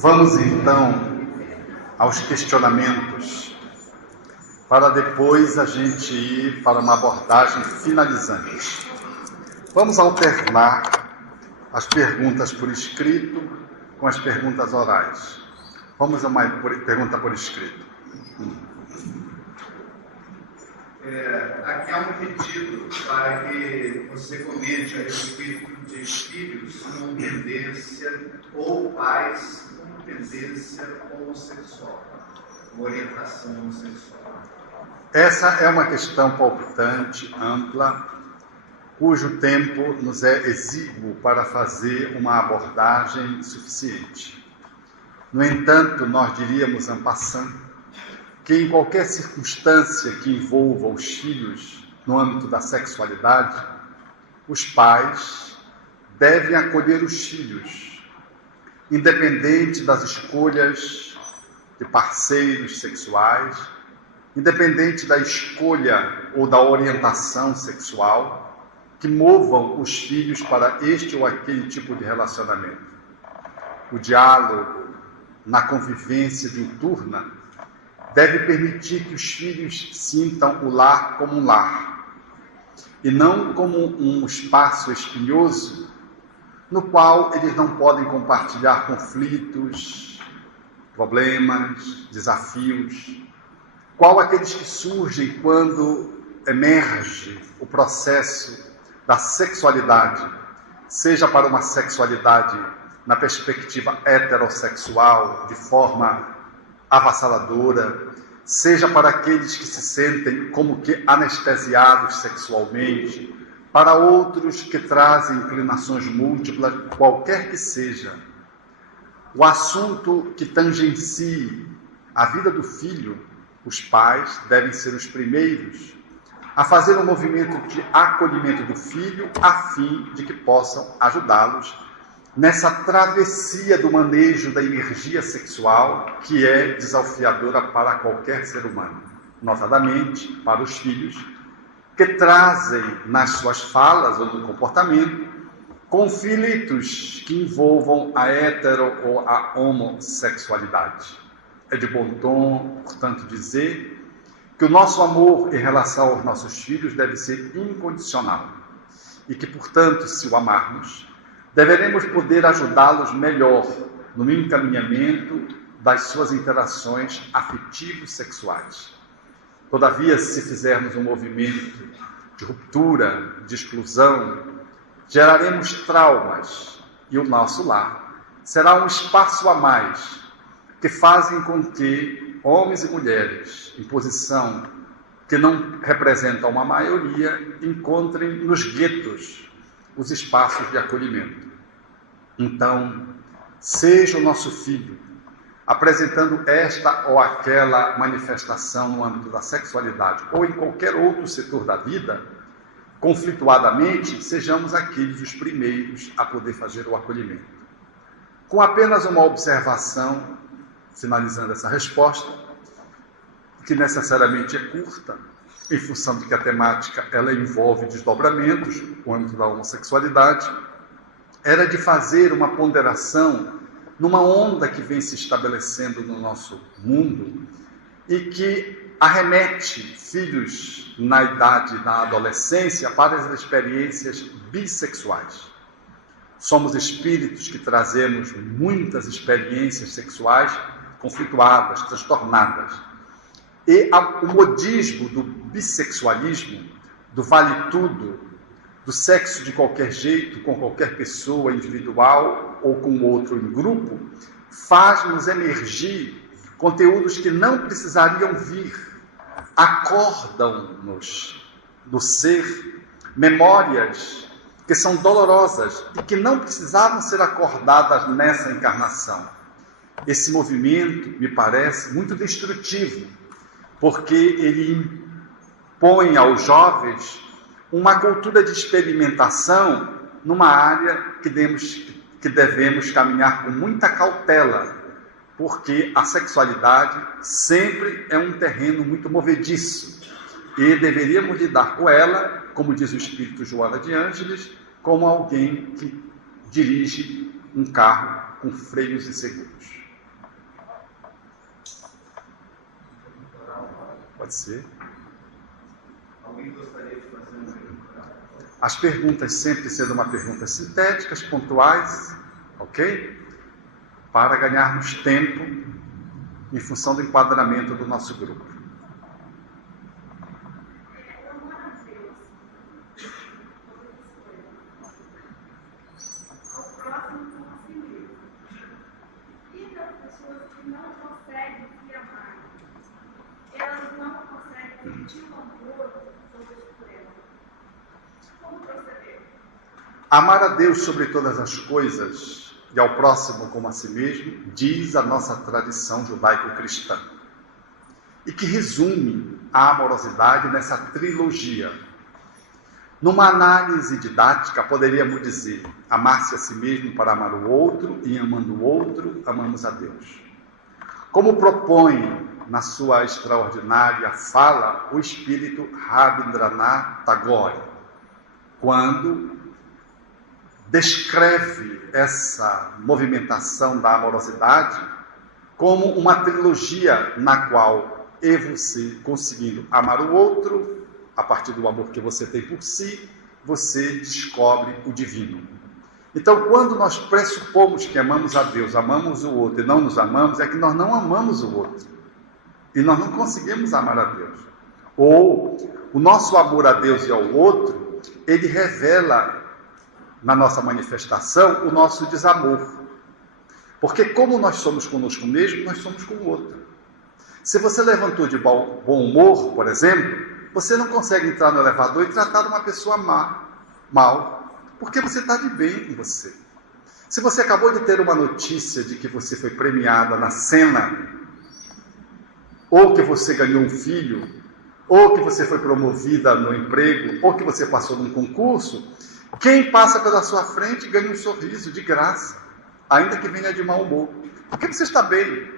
Vamos então aos questionamentos, para depois a gente ir para uma abordagem finalizante. Vamos alternar as perguntas por escrito com as perguntas orais. Vamos a uma pergunta por escrito. Aqui há um pedido para que você comente a respeito de filhos com tendência ou pais com tendência homossexual, orientação homossexual. Essa é uma questão palpitante, ampla, cujo tempo nos é exíguo para fazer uma abordagem suficiente. No entanto, nós diríamos en passant que em qualquer circunstância que envolva os filhos no âmbito da sexualidade, os pais devem acolher os filhos, independente das escolhas de parceiros sexuais, independente da escolha ou da orientação sexual que movam os filhos para este ou aquele tipo de relacionamento. O diálogo na convivência diuturna deve permitir que os filhos sintam o lar como um lar, e não como um espaço espinhoso no qual eles não podem compartilhar conflitos, problemas, desafios, qual aqueles que surgem quando emerge o processo da sexualidade, seja para uma sexualidade na perspectiva heterossexual, de forma avassaladora, seja para aqueles que se sentem como que anestesiados sexualmente, para outros que trazem inclinações múltiplas, qualquer que seja. O assunto que tangencie a vida do filho, os pais devem ser os primeiros a fazer um movimento de acolhimento do filho, a fim de que possam ajudá-los nessa travessia do manejo da energia sexual, que é desafiadora para qualquer ser humano, notadamente para os filhos, que trazem nas suas falas ou no comportamento conflitos que envolvam a hetero ou a homossexualidade. É de bom tom, portanto, dizer que o nosso amor em relação aos nossos filhos deve ser incondicional e que, portanto, se o amarmos, deveremos poder ajudá-los melhor no encaminhamento das suas interações afetivos sexuais. Todavia, se fizermos um movimento de ruptura, de exclusão, geraremos traumas e o nosso lar será um espaço a mais que fazem com que homens e mulheres, em posição que não representam uma maioria, encontrem nos guetos os espaços de acolhimento. Então, seja o nosso filho apresentando esta ou aquela manifestação no âmbito da sexualidade ou em qualquer outro setor da vida, conflituadamente, sejamos aqueles os primeiros a poder fazer o acolhimento. Com apenas uma observação, finalizando essa resposta, que necessariamente é curta, em função de que a temática ela envolve desdobramentos, no âmbito da homossexualidade, era de fazer uma ponderação numa onda que vem se estabelecendo no nosso mundo e que arremete filhos na idade da adolescência para as experiências bissexuais. Somos espíritos que trazemos muitas experiências sexuais conflituadas, transtornadas. E o modismo do bissexualismo, do vale-tudo, do sexo de qualquer jeito, com qualquer pessoa individual ou com outro em grupo, faz-nos emergir conteúdos que não precisariam vir, acordam-nos do ser memórias que são dolorosas e que não precisavam ser acordadas nessa encarnação. Esse movimento me parece muito destrutivo, porque ele impõe aos jovens uma cultura de experimentação numa área que devemos caminhar com muita cautela, porque a sexualidade sempre é um terreno muito movediço e deveríamos lidar com ela, como diz o espírito Joana de Ângeles, como alguém que dirige um carro com freios inseguros. Pode ser? Alguém gostaria de fazer uma pergunta? As perguntas sempre sendo uma perguntas sintéticas, pontuais, ok? Para ganharmos tempo em função do enquadramento do nosso grupo. Amar a Deus sobre todas as coisas e ao próximo como a si mesmo, diz a nossa tradição judaico-cristã, e que resume a amorosidade nessa trilogia. Numa análise didática, poderíamos dizer: amar-se a si mesmo para amar o outro, e amando o outro, amamos a Deus. Como propõe na sua extraordinária fala o espírito Rabindranath Tagore, quando descreve essa movimentação da amorosidade como uma trilogia na qual eu e você, conseguindo amar o outro, a partir do amor que você tem por si, você descobre o divino. Então, quando nós pressupomos que amamos a Deus, amamos o outro e não nos amamos, é que nós não amamos o outro. E nós não conseguimos amar a Deus. Ou o nosso amor a Deus e ao outro, ele revela na nossa manifestação o nosso desamor. Porque como nós somos conosco mesmo, nós somos com o outro. Se você levantou de bom humor, por exemplo, você não consegue entrar no elevador e tratar uma pessoa mal, porque você está de bem com você. Se você acabou de ter uma notícia de que você foi premiada na cena, ou que você ganhou um filho, ou que você foi promovida no emprego, ou que você passou num concurso, quem passa pela sua frente ganha um sorriso de graça, ainda que venha de mau humor, porque você está bem.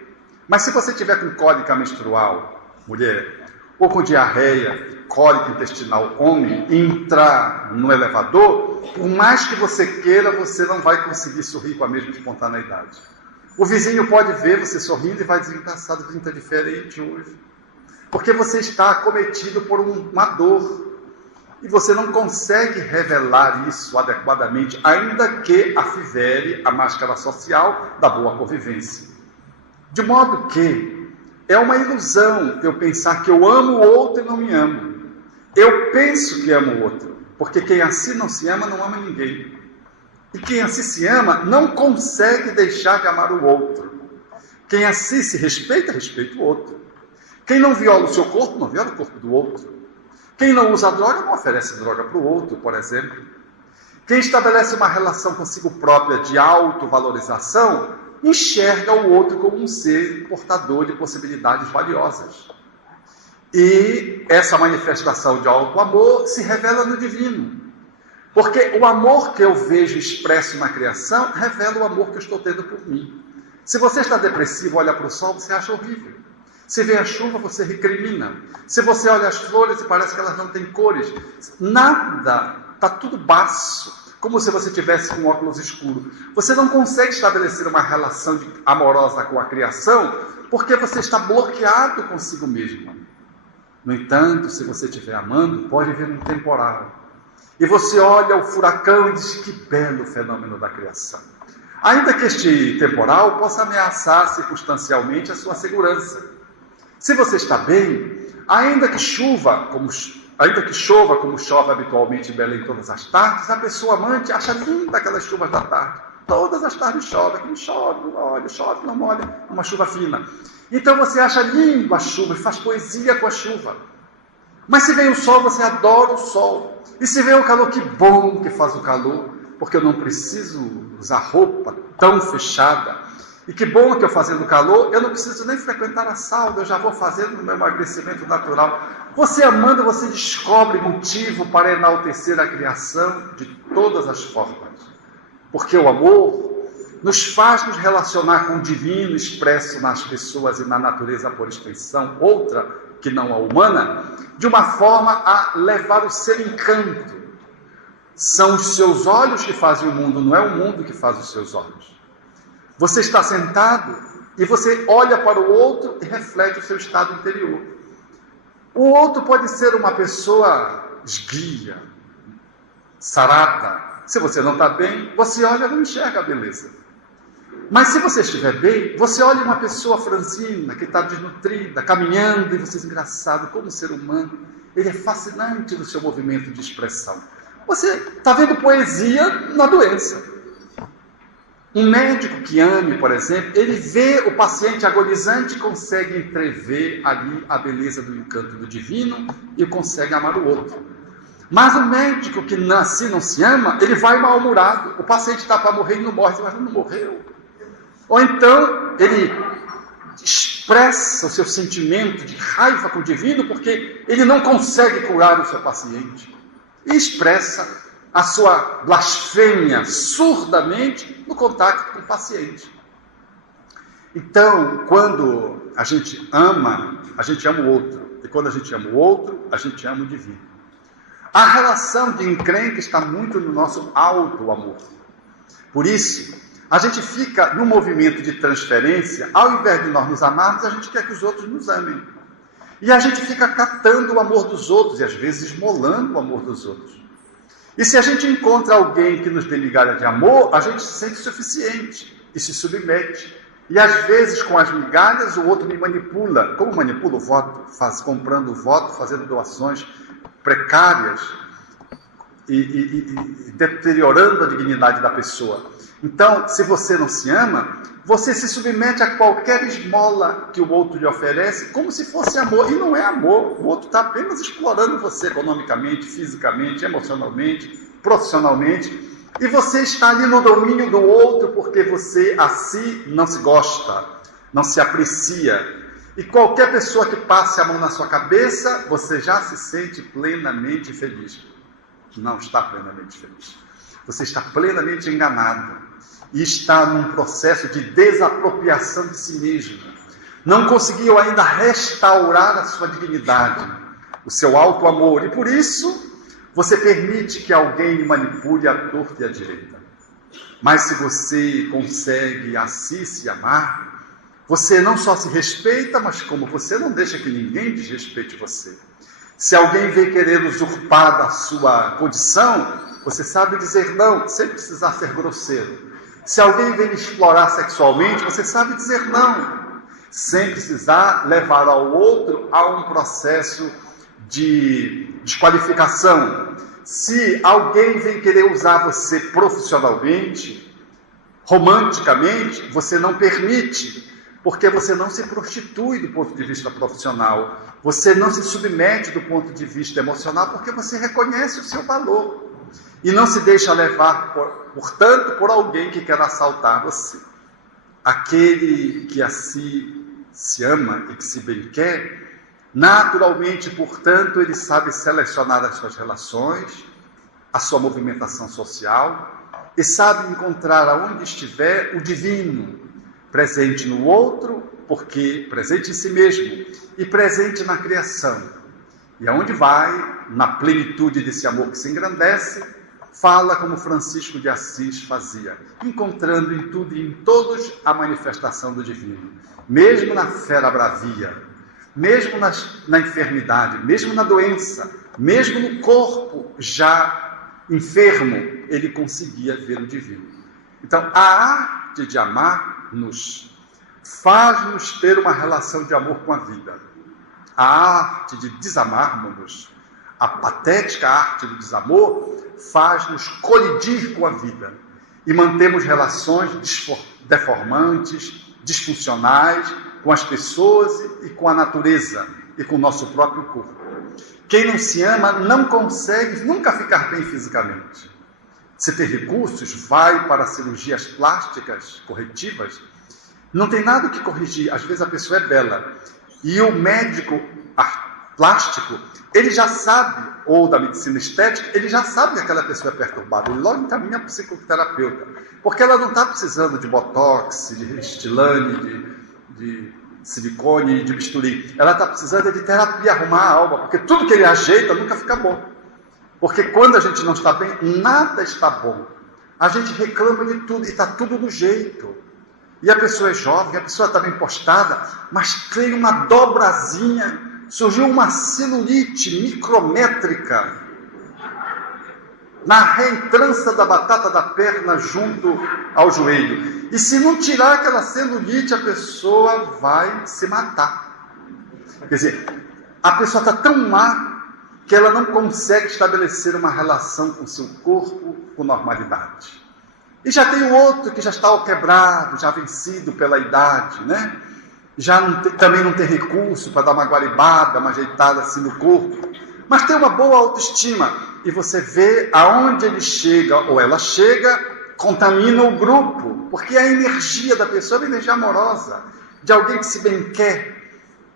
Mas se você tiver com cólica menstrual, mulher, ou com diarreia, cólica intestinal, homem, e entrar no elevador, por mais que você queira, você não vai conseguir sorrir com a mesma espontaneidade. O vizinho pode ver você sorrindo e vai dizer: engraçado, que está diferente hoje. Porque você está acometido por uma dor. E você não consegue revelar isso adequadamente, ainda que afivere a máscara social da boa convivência. De modo que é uma ilusão eu pensar que eu amo o outro e não me amo. Eu penso que amo o outro, porque quem assim não se ama, não ama ninguém. E quem assim se ama, não consegue deixar de amar o outro. Quem assim se respeita, respeita o outro. Quem não viola o seu corpo, não viola o corpo do outro. Quem não usa droga, não oferece droga para o outro, por exemplo. Quem estabelece uma relação consigo própria de autovalorização, enxerga o outro como um ser portador de possibilidades valiosas. E essa manifestação de auto-amor se revela no divino. Porque o amor que eu vejo expresso na criação revela o amor que eu estou tendo por mim. Se você está depressivo, olha para o sol, você acha horrível. Se vê a chuva, você recrimina. Se você olha as flores e parece que elas não têm cores, nada, está tudo baço, como se você tivesse com um óculos escuro. Você não consegue estabelecer uma relação amorosa com a criação, porque você está bloqueado consigo mesmo. No entanto, se você estiver amando, pode vir um temporal. E você olha o furacão e diz: que belo fenômeno da criação. Ainda que este temporal possa ameaçar circunstancialmente a sua segurança. Se você está bem, ainda que chova como chove habitualmente em Belém todas as tardes, a pessoa amante acha linda aquelas chuvas da tarde. Todas as tardes chove, aqui chove, olha, chove, não molha, uma chuva fina. Então você acha lindo a chuva e faz poesia com a chuva. Mas se vem o sol, você adora o sol. E se vem o calor, que bom que faz o calor, porque eu não preciso usar roupa tão fechada. E que bom que eu fazendo calor, eu não preciso nem frequentar a sauna, eu já vou fazendo o meu emagrecimento natural. Você amando, você descobre motivo para enaltecer a criação de todas as formas. Porque o amor nos faz nos relacionar com o divino expresso nas pessoas e na natureza por extensão, outra que não a humana, de uma forma a levar o seu encanto. São os seus olhos que fazem o mundo, não é o mundo que faz os seus olhos. Você está sentado e você olha para o outro e reflete o seu estado interior. O outro pode ser uma pessoa esguia, sarada. Se você não está bem, você olha e não enxerga a beleza. Mas se você estiver bem, você olha uma pessoa franzina, que está desnutrida, caminhando, e você diz, engraçado, como ser humano, ele é fascinante no seu movimento de expressão. Você está vendo poesia na doença. Um médico que ame, por exemplo, ele vê o paciente agonizante e consegue entrever ali a beleza do encanto do divino e consegue amar o outro. Mas o médico que assim não se ama, ele vai mal-humorado. O paciente está para morrer e não morre, mas não morreu. Ou então, ele expressa o seu sentimento de raiva com o divino porque ele não consegue curar o seu paciente. E expressa a sua blasfêmia surdamente no contato com o paciente. Então, quando a gente ama o outro. E quando a gente ama o outro, a gente ama o divino. A relação de encrenca está muito no nosso auto-amor. Por isso, a gente fica no movimento de transferência, ao invés de nós nos amarmos, a gente quer que os outros nos amem. E a gente fica catando o amor dos outros, e às vezes esmolando o amor dos outros. E se a gente encontra alguém que nos dê migalha de amor, a gente se sente suficiente e se submete. E às vezes, com as migalhas, o outro me manipula. Como manipula o voto? Comprando o voto, fazendo doações precárias e deteriorando a dignidade da pessoa. Então, se você não se ama, você se submete a qualquer esmola que o outro lhe oferece, como se fosse amor. E não é amor. O outro está apenas explorando você economicamente, fisicamente, emocionalmente, profissionalmente. E você está ali no domínio do outro porque você a si não se gosta, não se aprecia. E qualquer pessoa que passe a mão na sua cabeça, você já se sente plenamente feliz. Não está plenamente feliz. Você está plenamente enganado. E está num processo de desapropriação de si mesmo. Não conseguiu ainda restaurar a sua dignidade, o seu auto-amor. E por isso, você permite que alguém lhe manipule a torta e a direita. Mas se você consegue a si se amar, você não só se respeita, mas como você não deixa que ninguém desrespeite você. Se alguém vem querer usurpar da sua condição, você sabe dizer não, sem precisar ser grosseiro. Se alguém vem explorar sexualmente, você sabe dizer não, sem precisar levar ao outro a um processo de desqualificação. Se alguém vem querer usar você profissionalmente, romanticamente, você não permite, porque você não se prostitui do ponto de vista profissional, você não se submete do ponto de vista emocional, porque você reconhece o seu valor. E não se deixa levar, portanto, por alguém que quer assaltar você. Aquele que assim se ama e que se bem quer, naturalmente, portanto, ele sabe selecionar as suas relações, a sua movimentação social, e sabe encontrar aonde estiver o divino, presente no outro, porque presente em si mesmo, e presente na criação. E aonde vai, na plenitude desse amor que se engrandece, fala como Francisco de Assis fazia, encontrando em tudo e em todos a manifestação do divino, mesmo na fera bravia, mesmo na enfermidade, mesmo na doença, mesmo no corpo já enfermo, ele conseguia ver o divino. Então, a arte de amar-nos faz-nos ter uma relação de amor com a vida. A arte de desamarmos-nos, a patética arte do desamor, faz-nos colidir com a vida e mantemos relações deformantes, disfuncionais com as pessoas e com a natureza e com o nosso próprio corpo. Quem não se ama não consegue nunca ficar bem fisicamente. Se tem recursos, vai para cirurgias plásticas corretivas, não tem nada que corrigir. Às vezes a pessoa é bela e o médico plástico, ele já sabe, ou da medicina estética, ele já sabe que aquela pessoa é perturbada, ele logo encaminha para o psicoterapeuta, porque ela não está precisando de botox, de Restylane, de silicone, de bisturi, ela está precisando de terapia, arrumar a alma, porque tudo que ele ajeita nunca fica bom, porque quando a gente não está bem, nada está bom, a gente reclama de tudo, e está tudo do jeito, e a pessoa é jovem, a pessoa está bem postada, mas tem uma dobrazinha surgiu uma celulite micrométrica na reentrância da batata da perna junto ao joelho. E se não tirar aquela celulite, a pessoa vai se matar. Quer dizer, a pessoa está tão má que ela não consegue estabelecer uma relação com o seu corpo com normalidade. E já tem o outro que já está quebrado, já vencido pela idade, né? Também não tem recurso para dar uma guaribada, uma ajeitada assim no corpo, mas tem uma boa autoestima. E você vê aonde ele chega ou ela chega, contamina o grupo, porque a energia da pessoa é uma energia amorosa, de alguém que se bem quer.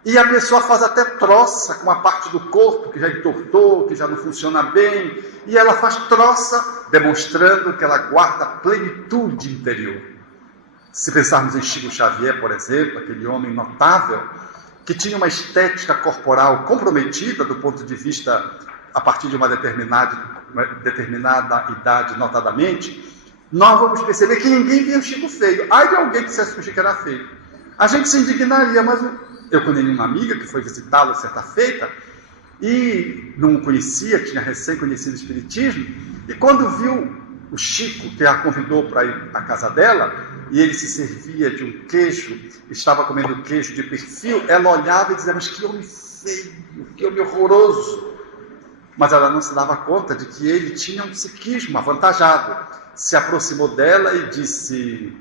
E a pessoa faz até troça com uma parte do corpo que já entortou, que já não funciona bem, e ela faz troça, demonstrando que ela guarda plenitude interior. Se pensarmos em Chico Xavier, por exemplo, aquele homem notável, que tinha uma estética corporal comprometida do ponto de vista, a partir de uma determinada idade, notadamente, nós vamos perceber que ninguém via o Chico feio. Ai de alguém que dissesse que o Chico era feio. A gente se indignaria, mas eu conheci uma amiga que foi visitá-lo certa feita, e não o conhecia, tinha recém conhecido o Espiritismo, e quando viu o Chico, que a convidou para ir à casa dela, e ele se servia de um queijo, estava comendo queijo de perfil, ela olhava e dizia, mas que homem feio, que homem horroroso. Mas ela não se dava conta de que ele tinha um psiquismo avantajado. Se aproximou dela e disse,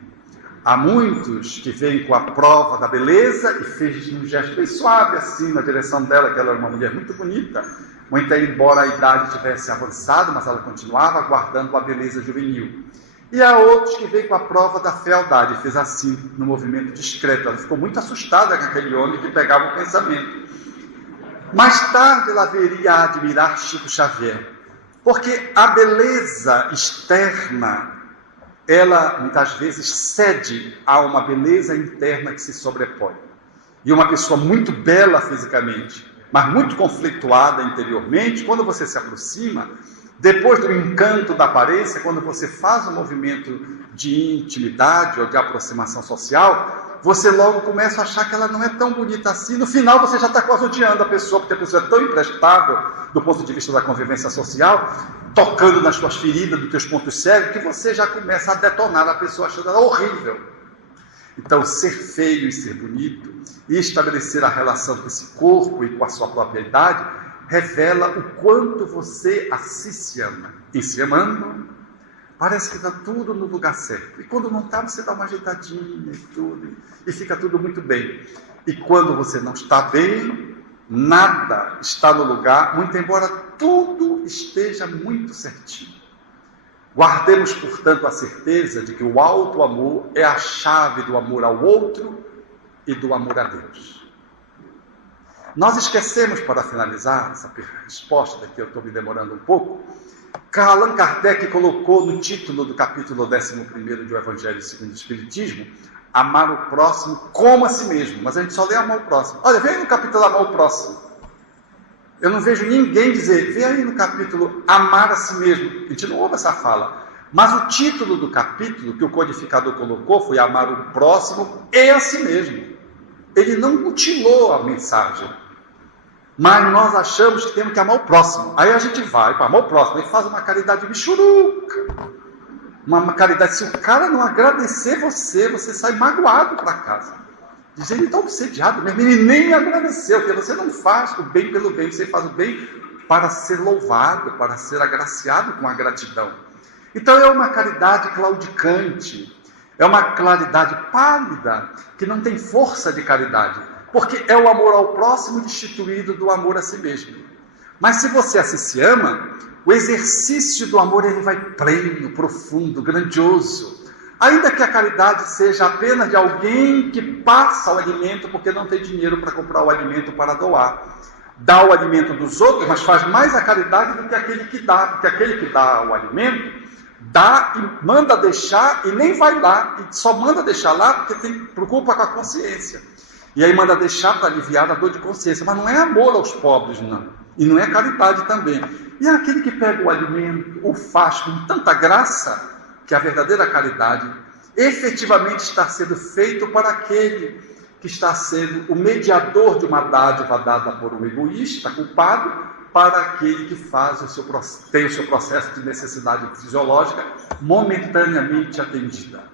há muitos que vêm com a prova da beleza, e fez um gesto bem suave assim na direção dela, que ela era uma mulher muito bonita, muito embora a idade tivesse avançado, mas ela continuava guardando a beleza juvenil. E há outros que vêm com a prova da fealdade, fez assim, no movimento discreto. Ela ficou muito assustada com aquele homem que pegava o pensamento. Mais tarde ela viria a admirar Chico Xavier, porque a beleza externa, ela muitas vezes cede a uma beleza interna que se sobrepõe. E uma pessoa muito bela fisicamente, mas muito conflituada interiormente, quando você se aproxima, depois do encanto da aparência, quando você faz um movimento de intimidade ou de aproximação social, você logo começa a achar que ela não é tão bonita assim. No final você já está quase odiando a pessoa, porque a pessoa é tão imprestável do ponto de vista da convivência social, tocando nas suas feridas, nos teus pontos cegos, que você já começa a detonar a pessoa achando ela horrível. Então, ser feio e ser bonito, e estabelecer a relação com esse corpo e com a sua própria idade, revela o quanto você assim se ama. E se amando, parece que está tudo no lugar certo. E quando não está, você dá uma ajeitadinha e tudo, e fica tudo muito bem. E quando você não está bem, nada está no lugar, muito embora tudo esteja muito certinho. Guardemos, portanto, a certeza de que o alto amor é a chave do amor ao outro e do amor a Deus. Nós esquecemos, para finalizar essa resposta, que eu estou me demorando um pouco, que Allan Kardec colocou no título do capítulo 11º de O Evangelho segundo o Espiritismo, amar o próximo como a si mesmo. Mas a gente só lê amar o próximo. Olha, vem aí no capítulo amar o próximo. Eu não vejo ninguém dizer, vem aí no capítulo amar a si mesmo. A gente não ouve essa fala. Mas o título do capítulo que o codificador colocou foi amar o próximo e a si mesmo. Ele não mutilou a mensagem. Mas nós achamos que temos que amar o próximo. Aí a gente vai para amar o próximo e faz uma caridade michuruca. Uma caridade, se o cara não agradecer você sai magoado para casa. Dizendo, ele está obsediado mesmo, ele nem me agradeceu, porque você não faz o bem pelo bem, você faz o bem para ser louvado, para ser agraciado com a gratidão. Então é uma caridade claudicante, é uma caridade pálida, que não tem força de caridade, porque é o amor ao próximo destituído do amor a si mesmo. Mas se você assim se ama, o exercício do amor ele vai pleno, profundo, grandioso. Ainda que a caridade seja apenas de alguém que passa o alimento porque não tem dinheiro para comprar o alimento para doar. Dá o alimento dos outros, mas faz mais a caridade do que aquele que dá, porque aquele que dá o alimento, dá e manda deixar e nem vai lá, e só manda deixar lá porque preocupa com a consciência. E aí manda deixar para aliviar a dor de consciência, mas não é amor aos pobres, não. E não é caridade também. E é aquele que pega o alimento, o faz com tanta graça, que a verdadeira caridade efetivamente está sendo feito para aquele que está sendo o mediador de uma dádiva dada por um egoísta, culpado, para aquele que tem o seu processo de necessidade fisiológica momentaneamente atendida.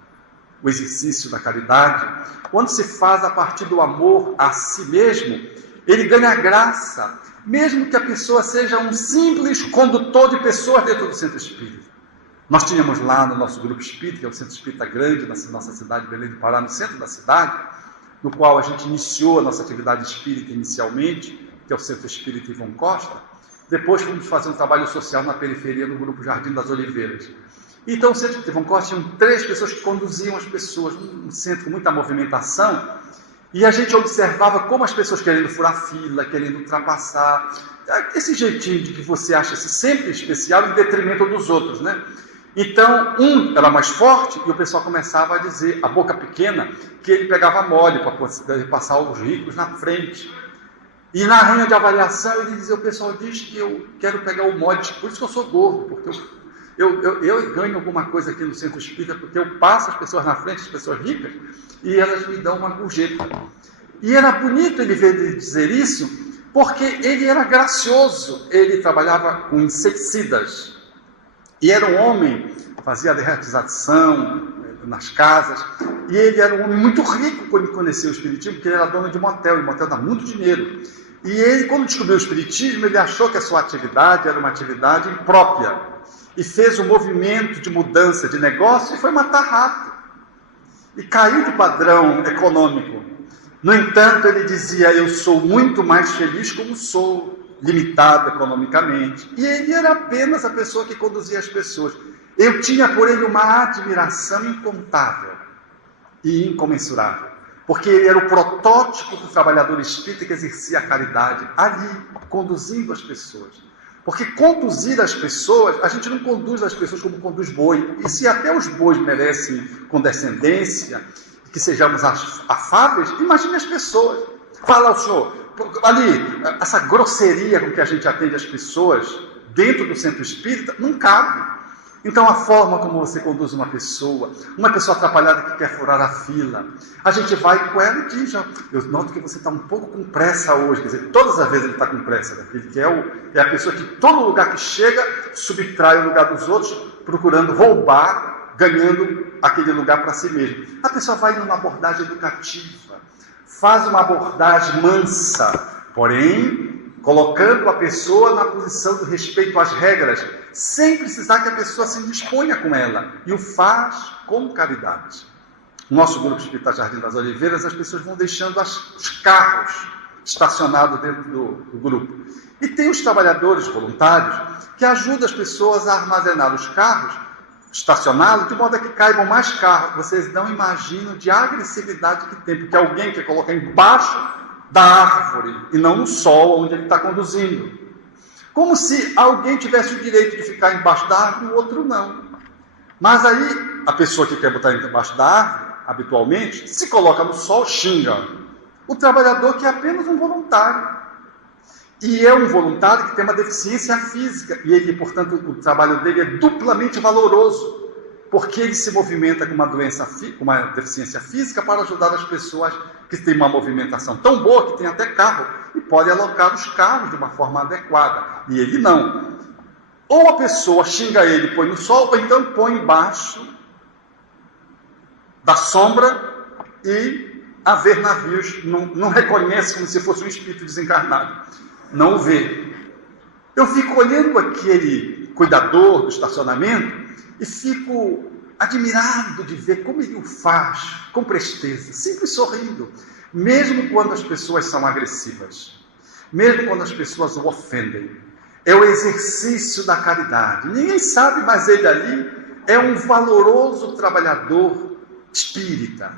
O exercício da caridade, quando se faz a partir do amor a si mesmo, ele ganha graça, mesmo que a pessoa seja um simples condutor de pessoas dentro do centro espírita. Nós tínhamos lá no nosso grupo espírita, que é o centro espírita grande na nossa cidade, Belém do Pará, no centro da cidade, no qual a gente iniciou a nossa atividade espírita inicialmente, que é o Centro Espírita Ivon Costa. Depois fomos fazer um trabalho social na periferia, no grupo Jardim das Oliveiras. Então, o Centro Espírita Ivon Costa tinham 3 pessoas que conduziam as pessoas, um centro com muita movimentação, e a gente observava como as pessoas querendo furar fila, querendo ultrapassar, esse jeitinho de que você acha sempre especial em detrimento dos outros, né? Então, um era mais forte e o pessoal começava a dizer, a boca pequena, que ele pegava mole para passar os ricos na frente. E na reunião de avaliação ele dizia, o pessoal diz que eu quero pegar o mole, por isso que eu sou gordo, porque eu ganho alguma coisa aqui no centro espírita, porque eu passo as pessoas na frente, as pessoas ricas, e elas me dão uma gorjeta. E era bonito ele ver dizer isso, porque ele era gracioso, ele trabalhava com inseticidas, e era um homem, fazia derretização nas casas, e ele era um homem muito rico quando conheceu o espiritismo, porque ele era dono de motel, e o motel dá muito dinheiro. E ele, quando descobriu o espiritismo, ele achou que a sua atividade era uma atividade imprópria, e fez um movimento de mudança de negócio e foi matar rato. E caiu de padrão econômico. No entanto, ele dizia, eu sou muito mais feliz como sou limitado economicamente. E ele era apenas a pessoa que conduzia as pessoas. Eu tinha por ele uma admiração incontável e incomensurável, porque ele era o protótipo do trabalhador espírita que exercia a caridade ali, conduzindo as pessoas. Porque conduzir as pessoas, a gente não conduz as pessoas como conduz boi. E se até os bois merecem condescendência, que sejamos afáveis, imagine as pessoas. Fala ao senhor, ali, essa grosseria com que a gente atende as pessoas dentro do centro espírita, não cabe. Então, a forma como você conduz uma pessoa atrapalhada que quer furar a fila, a gente vai com ela e diz, eu noto que você está um pouco com pressa hoje, quer dizer, todas as vezes ele está com pressa, né? Ele é a pessoa que todo lugar que chega, subtrai o lugar dos outros, procurando roubar, ganhando aquele lugar para si mesmo. A pessoa vai numa abordagem educativa, faz uma abordagem mansa, porém, colocando a pessoa na posição do respeito às regras, sem precisar que a pessoa se disponha com ela, e o faz com caridade. No nosso grupo Espírita Jardim das Oliveiras, as pessoas vão deixando os carros estacionados dentro do grupo. E tem os trabalhadores voluntários que ajudam as pessoas a armazenar os carros, estacioná-los, de modo a que caibam mais carros. Vocês não imaginam de agressividade que tem, porque alguém quer colocar embaixo da árvore e não no sol onde ele está conduzindo. Como se alguém tivesse o direito de ficar embaixo da árvore e o outro não. Mas aí, a pessoa que quer botar embaixo da árvore, habitualmente, se coloca no sol, xinga o trabalhador que é apenas um voluntário. E é um voluntário que tem uma deficiência física. E ele, portanto, o trabalho dele é duplamente valoroso, porque ele se movimenta com uma deficiência física para ajudar as pessoas que têm uma movimentação tão boa que tem até carro e pode alocar os carros de uma forma adequada. E ele não. Ou a pessoa xinga ele e põe no sol, ou então põe embaixo da sombra e a ver navios, não reconhece como se fosse um espírito desencarnado. Não o vê. Eu fico olhando aquele cuidador do estacionamento e fico admirado de ver como ele o faz, com presteza, sempre sorrindo, mesmo quando as pessoas são agressivas, mesmo quando as pessoas o ofendem. É o exercício da caridade. Ninguém sabe, mas ele ali é um valoroso trabalhador espírita,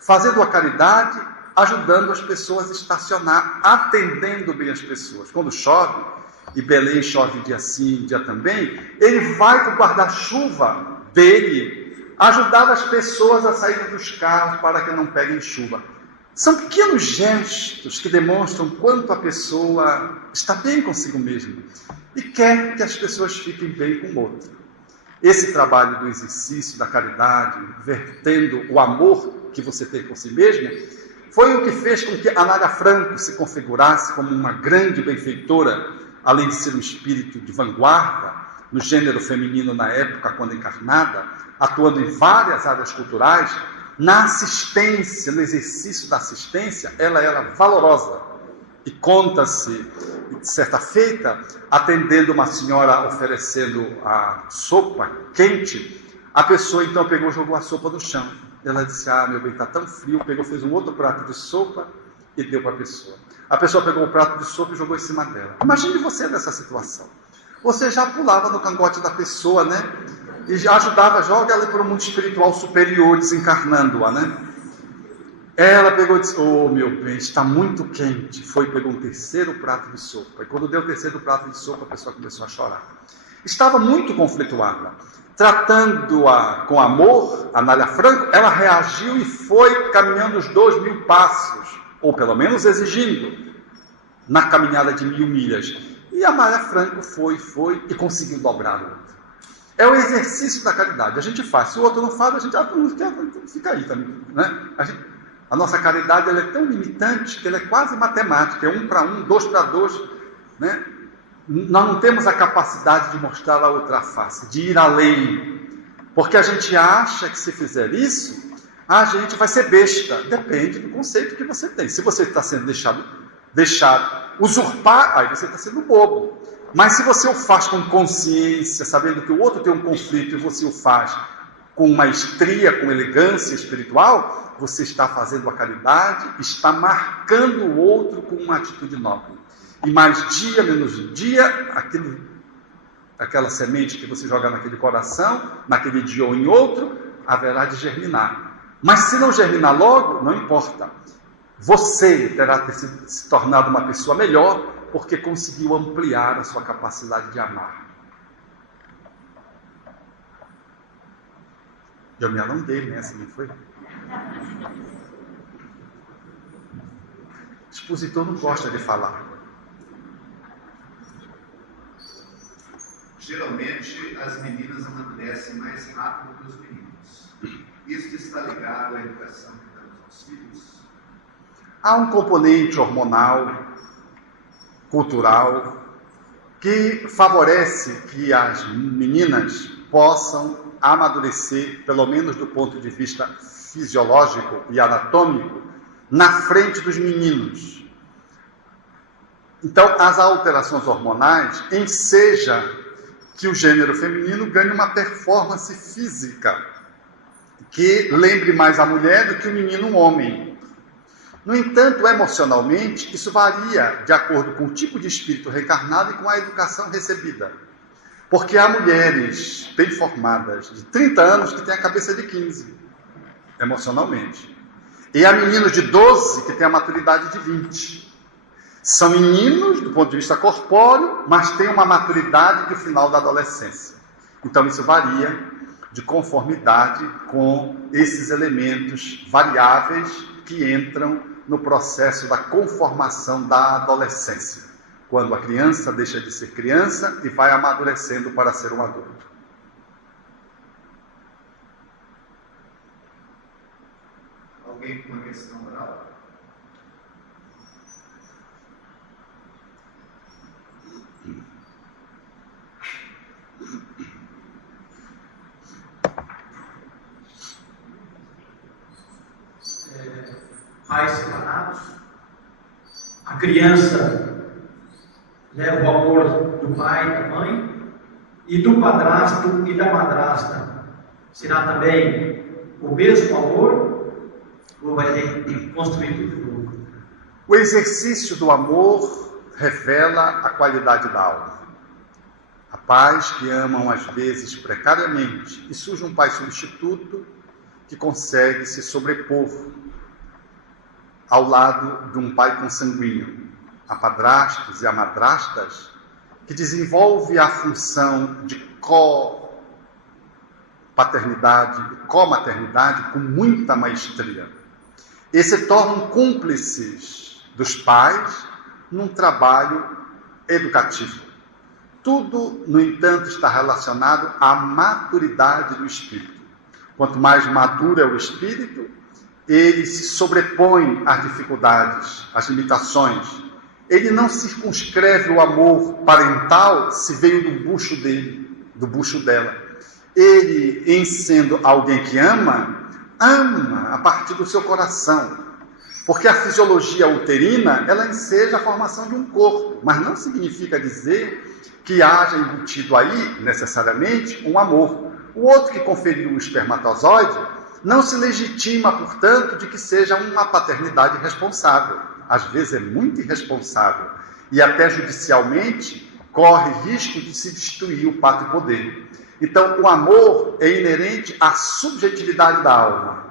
fazendo a caridade, ajudando as pessoas a estacionar, atendendo bem as pessoas. Quando chove, e Belém chove dia sim, dia também, ele vai com o guarda-chuva dele ajudar as pessoas a saírem dos carros para que não peguem chuva. São pequenos gestos que demonstram quanto a pessoa está bem consigo mesma e quer que as pessoas fiquem bem com o outro. Esse trabalho do exercício da caridade, vertendo o amor que você tem por si mesmo, Foi o que fez com que Anália Franco se configurasse como uma grande benfeitora, além de ser um espírito de vanguarda no gênero feminino na época, quando encarnada, atuando em várias áreas culturais. Na assistência, no exercício da assistência, ela era valorosa. E conta-se, certa feita, atendendo uma senhora oferecendo a sopa quente, a pessoa então pegou e jogou a sopa no chão. Ela disse: ah, meu bem, está tão frio. Pegou, fez um outro prato de sopa e deu para a pessoa. A pessoa pegou o prato de sopa e jogou em cima dela. Imagine você nessa situação. Você já pulava no cangote da pessoa, né? E já ajudava, joga ela para o mundo espiritual superior, desencarnando-a, né? Ela pegou e disse: oh, meu bem, está muito quente. Foi e pegou um terceiro prato de sopa. E quando deu o terceiro prato de sopa, a pessoa começou a chorar. Estava muito conflituada. Tratando-a com amor, Anália Franco, ela reagiu e foi caminhando os 2.000 passos, ou pelo menos exigindo, na caminhada de 1.000 milhas. E Anália Franco foi e conseguiu dobrar o outro. É o exercício da caridade. A gente faz. Se o outro não faz, a gente fica aí também, né? A nossa caridade ela é tão limitante que ela é quase matemática. É 1 para 1, 2 para 2, né? Nós não temos a capacidade de mostrar a outra face, de ir além. Porque a gente acha que se fizer isso, a gente vai ser besta. Depende do conceito que você tem. Se você está sendo deixado usurpar, aí você está sendo bobo. Mas se você o faz com consciência, sabendo que o outro tem um conflito e você o faz com maestria, com elegância espiritual, você está fazendo a caridade, está marcando o outro com uma atitude nobre. E mais dia, menos dia, aquela semente que você joga naquele coração, naquele dia ou em outro, haverá de germinar. Mas se não germinar logo, não importa. Você terá se tornado uma pessoa melhor, porque conseguiu ampliar a sua capacidade de amar. Eu me alonguei nessa, não foi? O expositor não gosta de falar. Geralmente, as meninas amadurecem mais rápido que os meninos. Isso está ligado à educação que damos aos filhos? Há um componente hormonal, cultural, que favorece que as meninas possam amadurecer, pelo menos do ponto de vista fisiológico e anatômico, na frente dos meninos. Então, as alterações hormonais ensejam que o gênero feminino ganhe uma performance física que lembre mais a mulher do que o menino um homem. No entanto, emocionalmente, isso varia de acordo com o tipo de espírito reencarnado e com a educação recebida. Porque há mulheres bem formadas de 30 anos que têm a cabeça de 15, emocionalmente. E há meninos de 12 que têm a maturidade de 20. São meninos do ponto de vista corpóreo, mas têm uma maturidade do final da adolescência. Então isso varia de conformidade com esses elementos variáveis que entram no processo da conformação da adolescência, quando a criança deixa de ser criança e vai amadurecendo para ser um adulto. Alguém com uma questão oral? Pais separados, a criança leva o amor do pai e da mãe, e do padrasto e da madrasta. Será também o mesmo amor, ou vai ter que construir tudo de novo? O exercício do amor revela a qualidade da alma. Há pais que amam às vezes precariamente, e surge um pai substituto que consegue se sobrepor ao lado de um pai consanguíneo. Há padrastos e há madrastas que desenvolvem a função de co-paternidade e co-maternidade com muita maestria. E se tornam cúmplices dos pais num trabalho educativo. Tudo, no entanto, está relacionado à maturidade do espírito. Quanto mais maduro é o espírito, ele se sobrepõe às dificuldades, às limitações. Ele não circunscreve o amor parental se veio do bucho dele, do bucho dela. Ele, em sendo alguém que ama a partir do seu coração. Porque a fisiologia uterina, ela enseja a formação de um corpo, mas não significa dizer que haja embutido aí, necessariamente, um amor. O outro que conferiu o espermatozoide não se legitima, portanto, de que seja uma paternidade responsável. Às vezes é muito irresponsável e até judicialmente corre risco de se destruir o pátrio poder. Então, o amor é inerente à subjetividade da alma.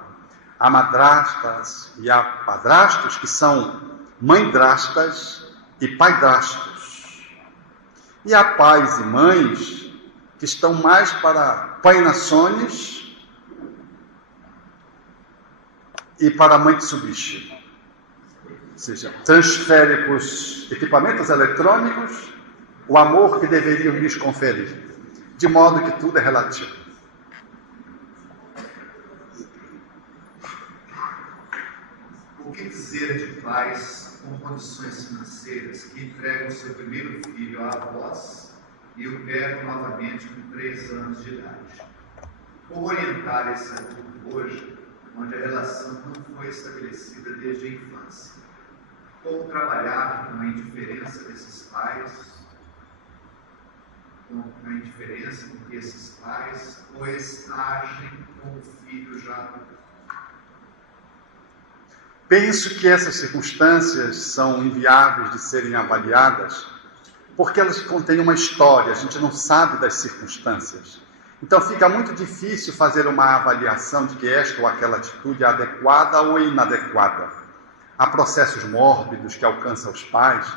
Há madrastas e há padrastos que são mãedrastas e paidrastos. E há pais e mães que estão mais para painações e para mãe de subicho. Ou seja, transfere para os equipamentos eletrônicos o amor que deveriam lhes conferir. De modo que tudo é relativo. O que dizer de pais com condições financeiras que entregam seu primeiro filho à avós e o perdem novamente com 3 anos de idade? Como orientar esse adulto hoje, onde a relação não foi estabelecida desde a infância? Como trabalhar com a indiferença desses pais, com a indiferença com que esses pais pois agem com o filho já adulto? Penso que essas circunstâncias são inviáveis de serem avaliadas porque elas contêm uma história, a gente não sabe das circunstâncias. Então fica muito difícil fazer uma avaliação de que esta ou aquela atitude é adequada ou inadequada. Há processos mórbidos que alcançam os pais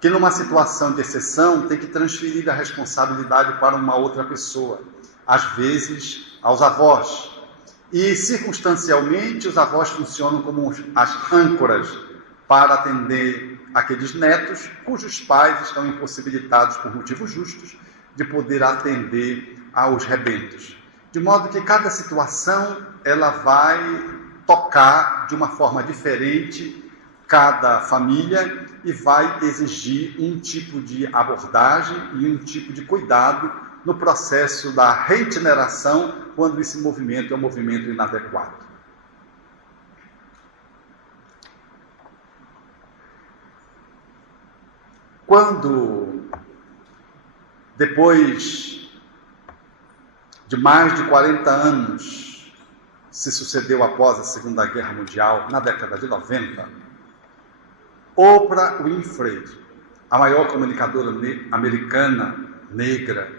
que numa situação de exceção tem que transferir a responsabilidade para uma outra pessoa, às vezes aos avós. E, circunstancialmente, os avós funcionam como as âncoras para atender aqueles netos cujos pais estão impossibilitados, por motivos justos, de poder atender aos rebentos. De modo que cada situação ela vai tocar de uma forma diferente cada família e vai exigir um tipo de abordagem e um tipo de cuidado no processo da regeneração, quando esse movimento é um movimento inadequado. Quando, depois de mais de 40 anos, se sucedeu após a Segunda Guerra Mundial, na década de 90, Oprah Winfrey, a maior comunicadora americana negra,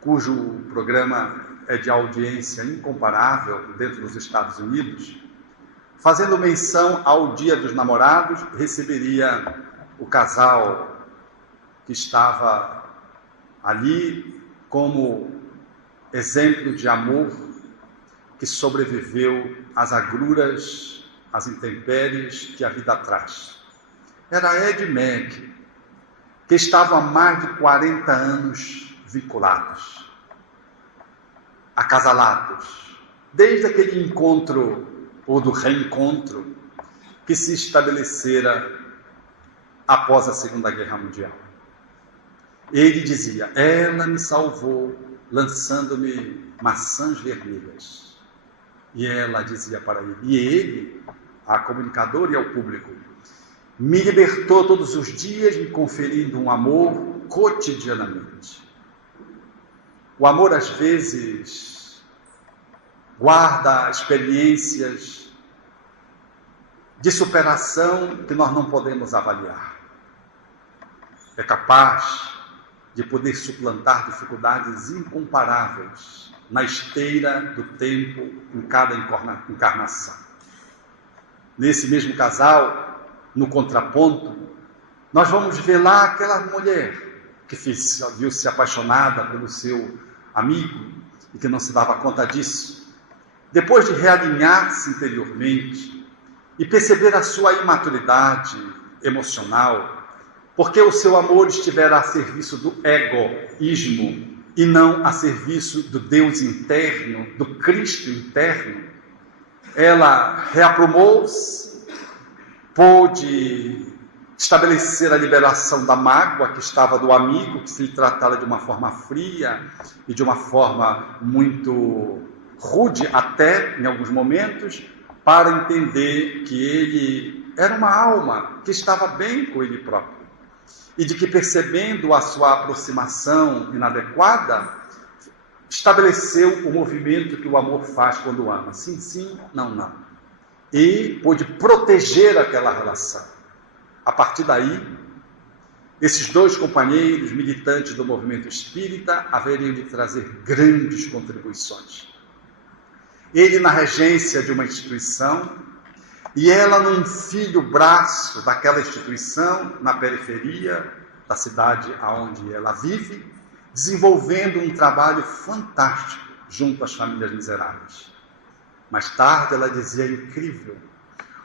cujo programa é de audiência incomparável dentro dos Estados Unidos, fazendo menção ao Dia dos Namorados, receberia o casal que estava ali como exemplo de amor que sobreviveu às agruras, às intempéries que a vida traz. Era Ed e Meg, que estavam há mais de 40 anos vinculados, acasalados, desde aquele encontro, ou do reencontro, que se estabelecera após a Segunda Guerra Mundial. Ele dizia: ela me salvou, lançando-me maçãs vermelhas. E ela dizia para ele, e ele, a comunicadora e ao público, me libertou todos os dias, me conferindo um amor cotidianamente. O amor, às vezes, guarda experiências de superação que nós não podemos avaliar. É capaz de poder suplantar dificuldades incomparáveis na esteira do tempo em cada encarnação. Nesse mesmo casal, no contraponto, nós vamos ver lá aquela mulher que viu-se apaixonada pelo seu amigo e que não se dava conta disso. Depois de realinhar-se interiormente e perceber a sua imaturidade emocional, porque o seu amor estivera a serviço do egoísmo e não a serviço do Deus interno, do Cristo interno, ela reaprumou-se, pôde estabelecer a liberação da mágoa que estava do amigo, que se lhe tratara de uma forma fria e de uma forma muito rude até em alguns momentos, para entender que ele era uma alma que estava bem com ele próprio e de que, percebendo a sua aproximação inadequada, estabeleceu o movimento que o amor faz quando ama. Sim, sim, não, não. E pôde proteger aquela relação. A partir daí, esses dois companheiros militantes do movimento espírita haveriam de trazer grandes contribuições. Ele na regência de uma instituição e ela num filho braço daquela instituição, na periferia da cidade onde ela vive, desenvolvendo um trabalho fantástico junto às famílias miseráveis. Mais tarde ela dizia: incrível,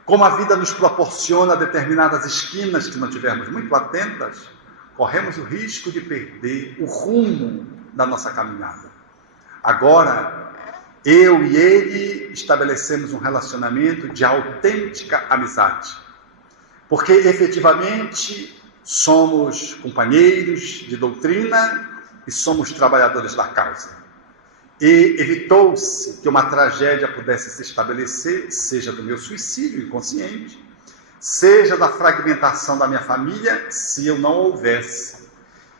como a vida nos proporciona determinadas esquinas que não tivermos muito atentas, corremos o risco de perder o rumo da nossa caminhada. Agora, eu e ele estabelecemos um relacionamento de autêntica amizade, porque efetivamente somos companheiros de doutrina e somos trabalhadores da causa. E evitou-se que uma tragédia pudesse se estabelecer, seja do meu suicídio inconsciente, seja da fragmentação da minha família, se eu não houvesse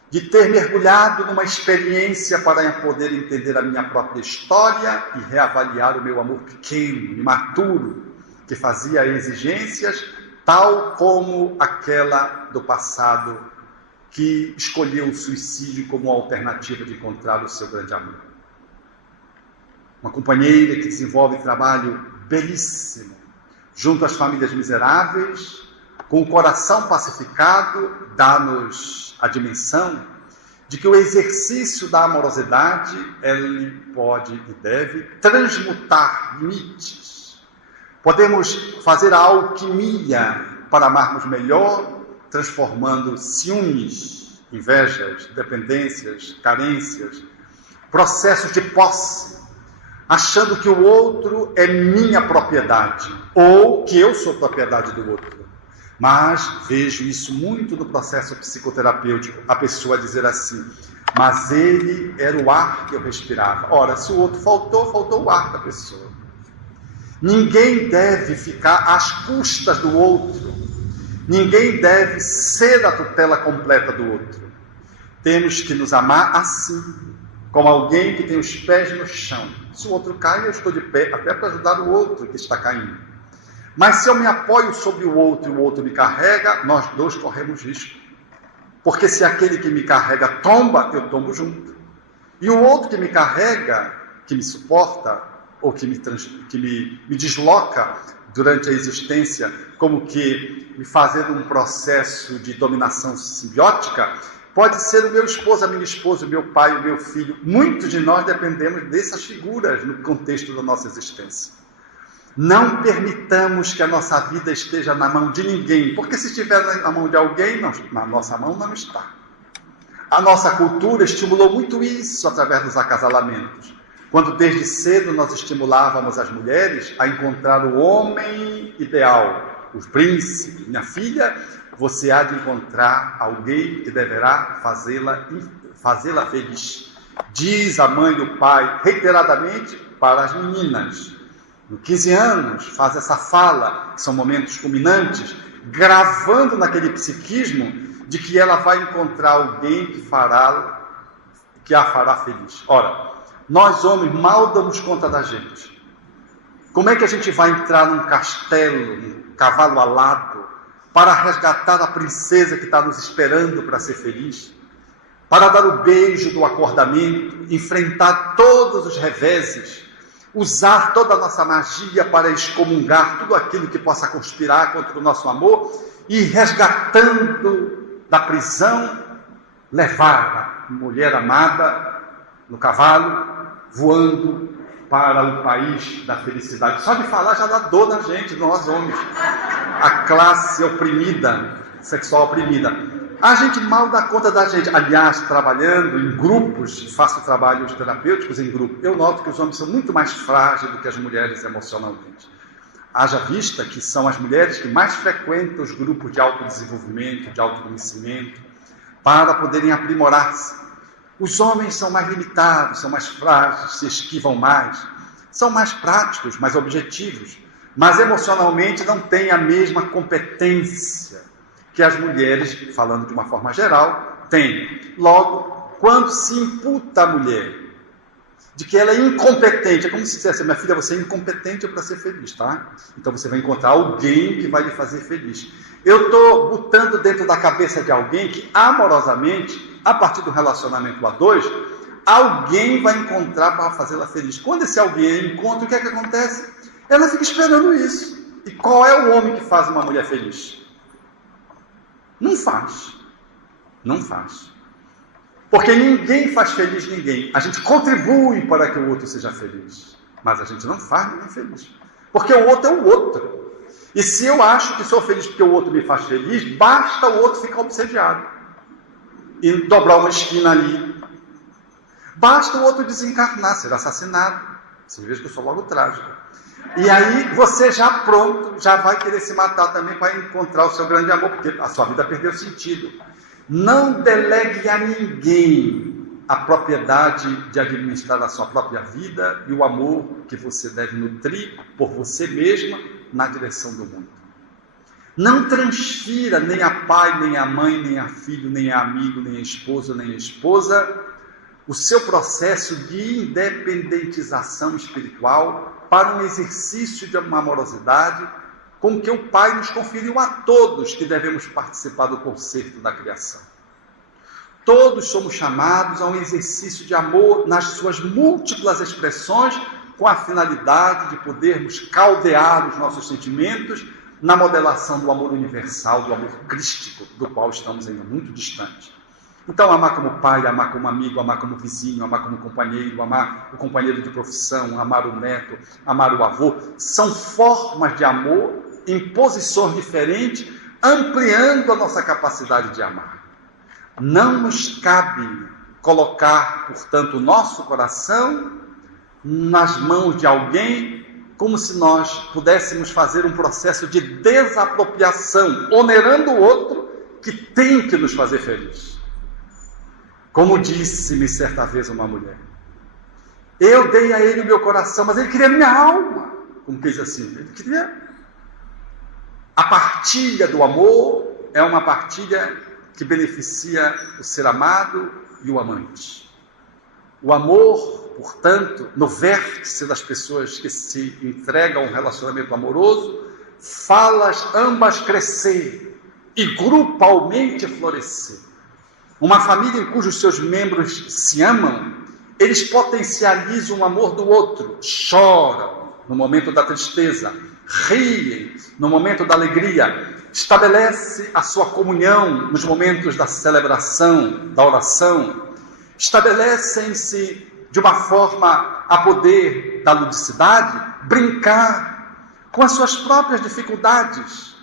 de ter mergulhado numa experiência para poder entender a minha própria história e reavaliar o meu amor pequeno, imaturo, que fazia exigências tal como aquela do passado que escolheu o suicídio como alternativa de encontrar o seu grande amor. Uma companheira que desenvolve trabalho belíssimo junto às famílias miseráveis, com o coração pacificado, dá-nos a dimensão de que o exercício da amorosidade, ele pode e deve transmutar limites. Podemos fazer a alquimia para amarmos melhor, transformando ciúmes, invejas, dependências, carências, processos de posse, achando que o outro é minha propriedade, ou que eu sou propriedade do outro. Mas vejo isso muito no processo psicoterapêutico, a pessoa dizer assim: mas ele era o ar que eu respirava. Ora, se o outro faltou, faltou o ar da pessoa. Ninguém deve ficar às custas do outro. Ninguém deve ser a tutela completa do outro. Temos que nos amar assim, como alguém que tem os pés no chão. Se o outro cai, eu estou de pé, até para ajudar o outro que está caindo. Mas se eu me apoio sobre o outro e o outro me carrega, nós dois corremos risco. Porque se aquele que me carrega tomba, eu tombo junto. E o outro que me carrega, que me suporta, ou que me desloca durante a existência, como que me fazendo um processo de dominação simbiótica, pode ser o meu esposo, a minha esposa, o meu pai, o meu filho. Muitos de nós dependemos dessas figuras no contexto da nossa existência. Não permitamos que a nossa vida esteja na mão de ninguém, porque se estiver na mão de alguém, na nossa mão não está. A nossa cultura estimulou muito isso através dos acasalamentos, quando desde cedo nós estimulávamos as mulheres a encontrar o homem ideal, os príncipes. Minha filha, você há de encontrar alguém que deverá fazê-la feliz. Diz a mãe e o pai reiteradamente para as meninas. No 15 anos, faz essa fala, que são momentos culminantes, gravando naquele psiquismo de que ela vai encontrar alguém que a fará feliz. Ora, nós homens mal damos conta da gente. Como é que a gente vai entrar num castelo, num cavalo alado, para resgatar a princesa que está nos esperando para ser feliz? Para dar o beijo do acordamento, enfrentar todos os reveses, usar toda a nossa magia para excomungar tudo aquilo que possa conspirar contra o nosso amor e, resgatando da prisão, levar a mulher amada no cavalo, voando para o país da felicidade. Só de falar já dá dor na gente, nós homens. A classe oprimida, sexual oprimida. A gente mal dá conta da gente. Aliás, trabalhando em grupos, faço trabalhos terapêuticos em grupo, eu noto que os homens são muito mais frágeis do que as mulheres emocionalmente. Haja vista que são as mulheres que mais frequentam os grupos de autodesenvolvimento, de autoconhecimento, para poderem aprimorar-se. Os homens são mais limitados, são mais frágeis, se esquivam mais, são mais práticos, mais objetivos, mas emocionalmente não têm a mesma competência que as mulheres, falando de uma forma geral, têm. Logo, quando se imputa à mulher de que ela é incompetente, é como se dissesse: minha filha, você é incompetente para ser feliz, tá? Então você vai encontrar alguém que vai lhe fazer feliz. Eu estou botando dentro da cabeça de alguém que, amorosamente, a partir do relacionamento a dois, alguém vai encontrar para fazê-la feliz. Quando esse alguém encontra, o que é que acontece? Ela fica esperando isso. E qual é o homem que faz uma mulher feliz? Não faz. Não faz. Porque ninguém faz feliz ninguém. A gente contribui para que o outro seja feliz. Mas a gente não faz ninguém feliz. Porque o outro é o outro. E se eu acho que sou feliz porque o outro me faz feliz, basta o outro ficar obsediado e dobrar uma esquina ali. Basta o outro desencarnar, ser assassinado. Você veja que eu sou logo trágico. E aí você já pronto, já vai querer se matar também para encontrar o seu grande amor, porque a sua vida perdeu sentido. Não delegue a ninguém a propriedade de administrar a sua própria vida e o amor que você deve nutrir por você mesma na direção do mundo. Não transfira nem a pai, nem a mãe, nem a filho, nem a amigo, nem a esposo, nem a esposa o seu processo de independentização espiritual para um exercício de uma amorosidade com que o Pai nos conferiu a todos que devemos participar do concerto da criação. Todos somos chamados a um exercício de amor nas suas múltiplas expressões, com a finalidade de podermos caldear os nossos sentimentos na modelação do amor universal, do amor crístico, do qual estamos ainda muito distantes. Então, amar como pai, amar como amigo, amar como vizinho, amar como companheiro, amar o companheiro de profissão, amar o neto, amar o avô, são formas de amor em posições diferentes, ampliando a nossa capacidade de amar. Não nos cabe colocar, portanto, o nosso coração nas mãos de alguém como se nós pudéssemos fazer um processo de desapropriação, onerando o outro que tem que nos fazer feliz. Como disse-me certa vez uma mulher, eu dei a ele o meu coração, mas ele queria minha alma. Como que diz assim? Ele queria... A partilha do amor é uma partilha que beneficia o ser amado e o amante. O amor, portanto, no vértice das pessoas que se entregam a um relacionamento amoroso, faz ambas crescer e grupalmente florescer. Uma família em cujos seus membros se amam, eles potencializam o amor do outro, choram no momento da tristeza, riem no momento da alegria, estabelece a sua comunhão nos momentos da celebração, da oração, estabelecem-se de uma forma a poder da ludicidade, brincar com as suas próprias dificuldades,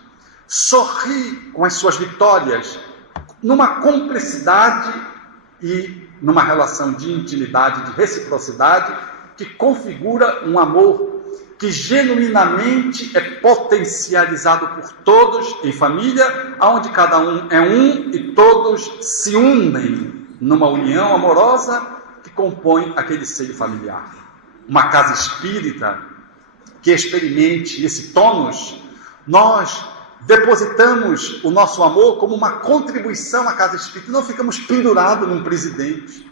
sorrir com as suas vitórias, numa cumplicidade e numa relação de intimidade, de reciprocidade, que configura um amor que genuinamente é potencializado por todos em família, onde cada um é um e todos se unem numa união amorosa que compõe aquele seio familiar. Uma casa espírita que experimente esse tônus, nós depositamos o nosso amor como uma contribuição à casa espírita, não ficamos pendurados num presidente,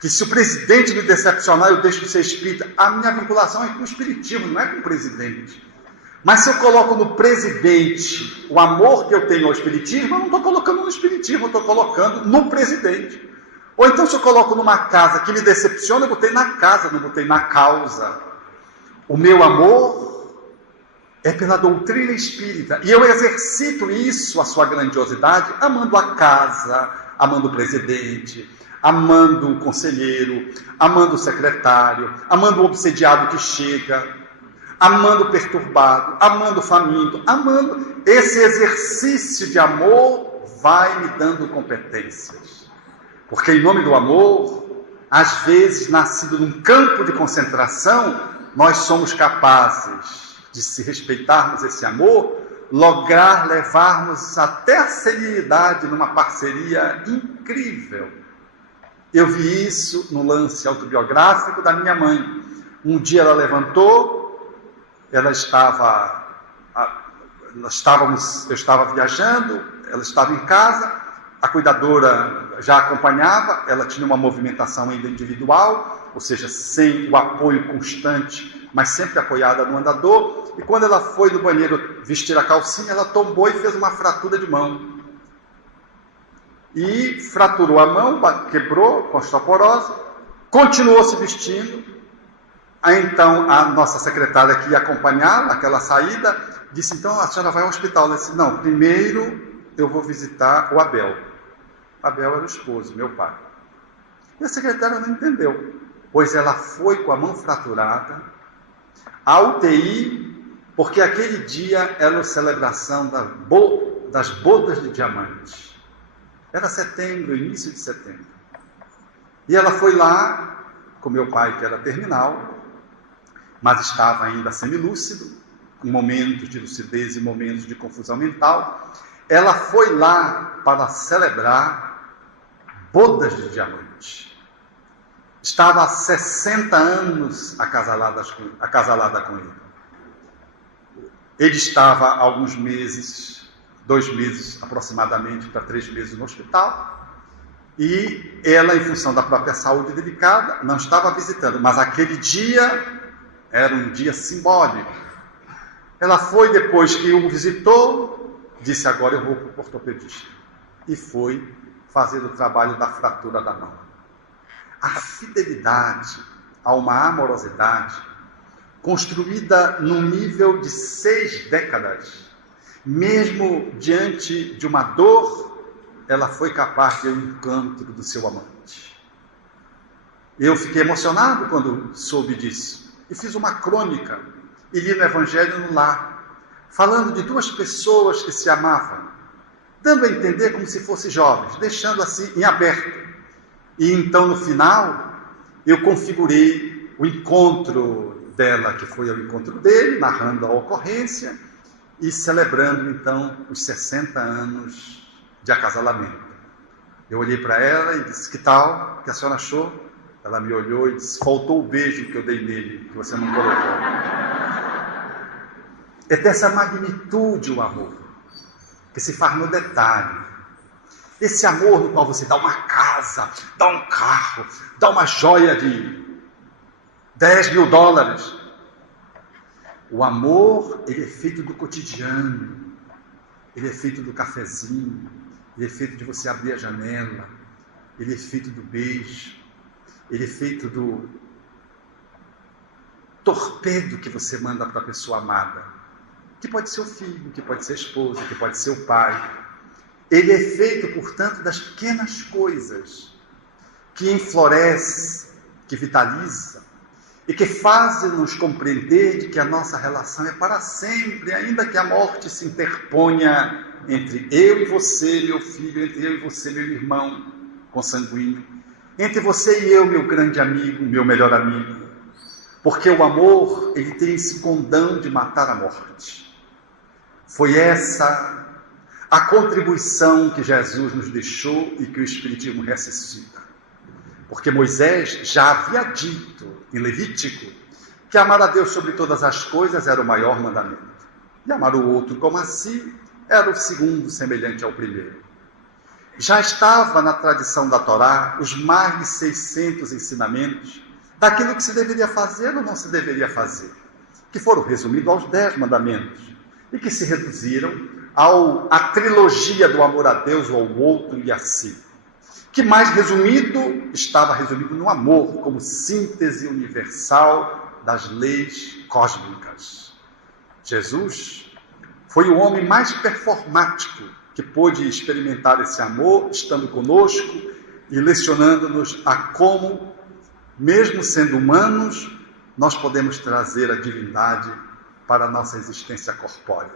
que se o presidente me decepcionar, eu deixo de ser espírita. A minha vinculação é com o espiritismo, não é com o presidente. Mas se eu coloco no presidente o amor que eu tenho ao espiritismo, eu não estou colocando no espiritismo, eu estou colocando no presidente. Ou então se eu coloco numa casa que me decepciona, eu botei na casa, não botei na causa. O meu amor é pela doutrina espírita, e eu exercito isso, a sua grandiosidade, amando a casa, amando o presidente, amando o conselheiro, amando o secretário, amando o obsediado que chega, amando o perturbado, amando o faminto, amando. Esse exercício de amor vai me dando competências. Porque em nome do amor, às vezes, nascido num campo de concentração, nós somos capazes de, se respeitarmos esse amor, lograr levarmos até a senilidade numa parceria incrível. Eu vi isso no lance autobiográfico da minha mãe. Um dia ela levantou, eu estava viajando, ela estava em casa, a cuidadora já acompanhava, ela tinha uma movimentação ainda individual, ou seja, sem o apoio constante, mas sempre apoiada no andador, e quando ela foi no banheiro vestir a calcinha, ela tombou e fez uma fratura de mão. E fraturou a mão, quebrou com osteoporose, continuou se vestindo. Aí então a nossa secretária que ia acompanhá-la naquela saída, disse, então a senhora vai ao hospital. Ela disse, não, primeiro eu vou visitar o Abel. Abel era o esposo, meu pai. E a secretária não entendeu, pois ela foi com a mão fraturada à UTI, porque aquele dia era a celebração das bodas de diamante. Era setembro, início de setembro. E ela foi lá com meu pai, que era terminal, mas estava ainda semilúcido, em momentos de lucidez e momentos de confusão mental. Ela foi lá para celebrar bodas de diamante. Estava há 60 anos acasalada com ele. Ele estava há alguns meses, 2 meses aproximadamente, para 3 meses no hospital, e ela, em função da própria saúde delicada, não estava visitando, mas aquele dia era um dia simbólico. Ela foi, depois que o visitou, disse, agora eu vou para o ortopedista, e foi fazer o trabalho da fratura da mão. A fidelidade a uma amorosidade construída num nível de 6 décadas, mesmo diante de uma dor, ela foi capaz de ir ao encontro do seu amante. Eu fiquei emocionado quando soube disso, e fiz uma crônica, e li no Evangelho no lar, falando de 2 pessoas que se amavam, dando a entender como se fossem jovens, deixando assim em aberto. E então, no final, eu configurei o encontro dela, que foi ao encontro dele, narrando a ocorrência e celebrando, então, os 60 anos de acasalamento. Eu olhei para ela e disse, que tal? O que a senhora achou? Ela me olhou e disse, faltou o beijo que eu dei nele, que você não colocou. É dessa magnitude o amor, que se faz no detalhe. Esse amor no qual você dá uma casa, dá um carro, dá uma joia de $10.000. O amor, ele é feito do cotidiano, ele é feito do cafezinho, ele é feito de você abrir a janela, ele é feito do beijo, ele é feito do torpedo que você manda para a pessoa amada, que pode ser o filho, que pode ser a esposa, que pode ser o pai. Ele é feito, portanto, das pequenas coisas que enflorescem, que vitalizam e que fazem nos compreender de que a nossa relação é para sempre, ainda que a morte se interponha entre eu e você, meu filho, entre eu e você, meu irmão consanguíneo, entre você e eu, meu grande amigo, meu melhor amigo, porque o amor, ele tem esse condão de matar a morte. Foi essa a contribuição que Jesus nos deixou e que o Espiritismo ressuscita. Porque Moisés já havia dito em Levítico que amar a Deus sobre todas as coisas era o maior mandamento. E amar o outro como a si era o segundo, semelhante ao primeiro. Já estava na tradição da Torá os mais de 600 ensinamentos daquilo que se deveria fazer ou não se deveria fazer, que foram resumidos aos 10 mandamentos e que se reduziram à trilogia do amor a Deus, ao outro e a si, que mais estava resumido no amor, como síntese universal das leis cósmicas. Jesus foi o homem mais performático que pôde experimentar esse amor, estando conosco e lecionando-nos a como, mesmo sendo humanos, nós podemos trazer a divindade para a nossa existência corpórea,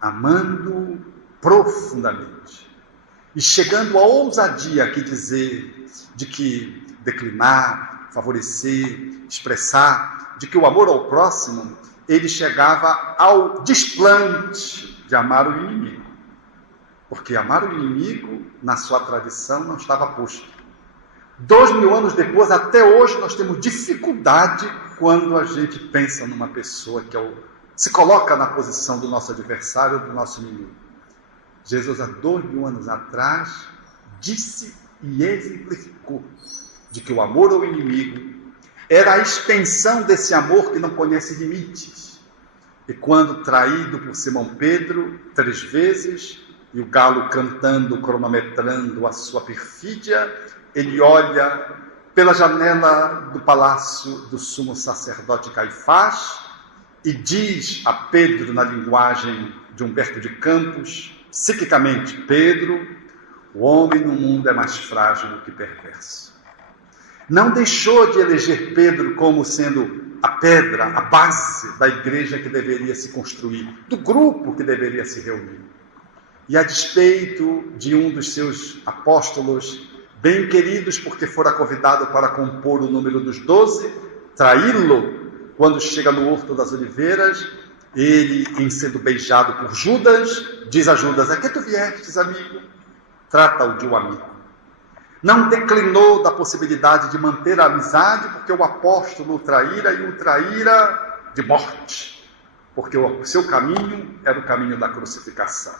amando profundamente, e chegando à ousadia que dizer de que declinar, favorecer, expressar, de que o amor ao próximo, ele chegava ao desplante de amar o inimigo. Porque amar o inimigo, na sua tradição, não estava posto. 2000 anos depois, até hoje, nós temos dificuldade quando a gente pensa numa pessoa que se coloca na posição do nosso adversário, do nosso inimigo. Jesus, há 2000 anos atrás, disse e exemplificou de que o amor ao inimigo era a extensão desse amor que não conhece limites. E quando traído por Simão Pedro 3 vezes, e o galo cantando, cronometrando a sua perfídia, ele olha pela janela do palácio do sumo sacerdote Caifás e diz a Pedro, na linguagem de Humberto de Campos, psiquicamente: Pedro, o homem no mundo é mais frágil do que perverso. Não deixou de eleger Pedro como sendo a pedra, a base da igreja que deveria se construir, do grupo que deveria se reunir. E a despeito de um dos seus apóstolos, bem queridos porque fora convidado para compor o número dos 12, traí-lo quando chega no Horto das Oliveiras, ele, em sendo beijado por Judas, diz a Judas: a que tu viestes, amigo? Trata-o de um amigo. Não declinou da possibilidade de manter a amizade porque o apóstolo o traíra, e o traíra de morte, porque o seu caminho era o caminho da crucificação.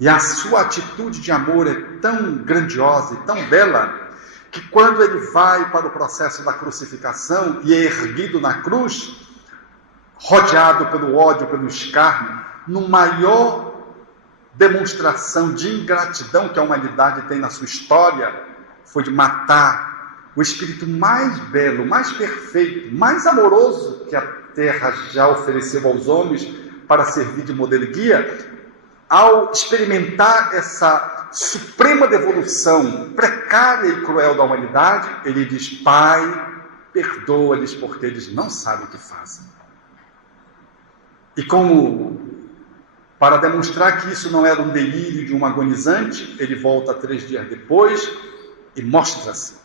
E a sua atitude de amor é tão grandiosa e tão bela, que quando ele vai para o processo da crucificação e é erguido na cruz, rodeado pelo ódio, pelo escárnio, no maior demonstração de ingratidão que a humanidade tem na sua história, foi de matar o espírito mais belo, mais perfeito, mais amoroso que a terra já ofereceu aos homens para servir de modelo e guia. Ao experimentar essa suprema devolução precária e cruel da humanidade, ele diz: Pai, perdoa-lhes porque eles não sabem o que fazem. E como para demonstrar que isso não era um delírio de um agonizante, ele volta 3 dias depois e mostra-se.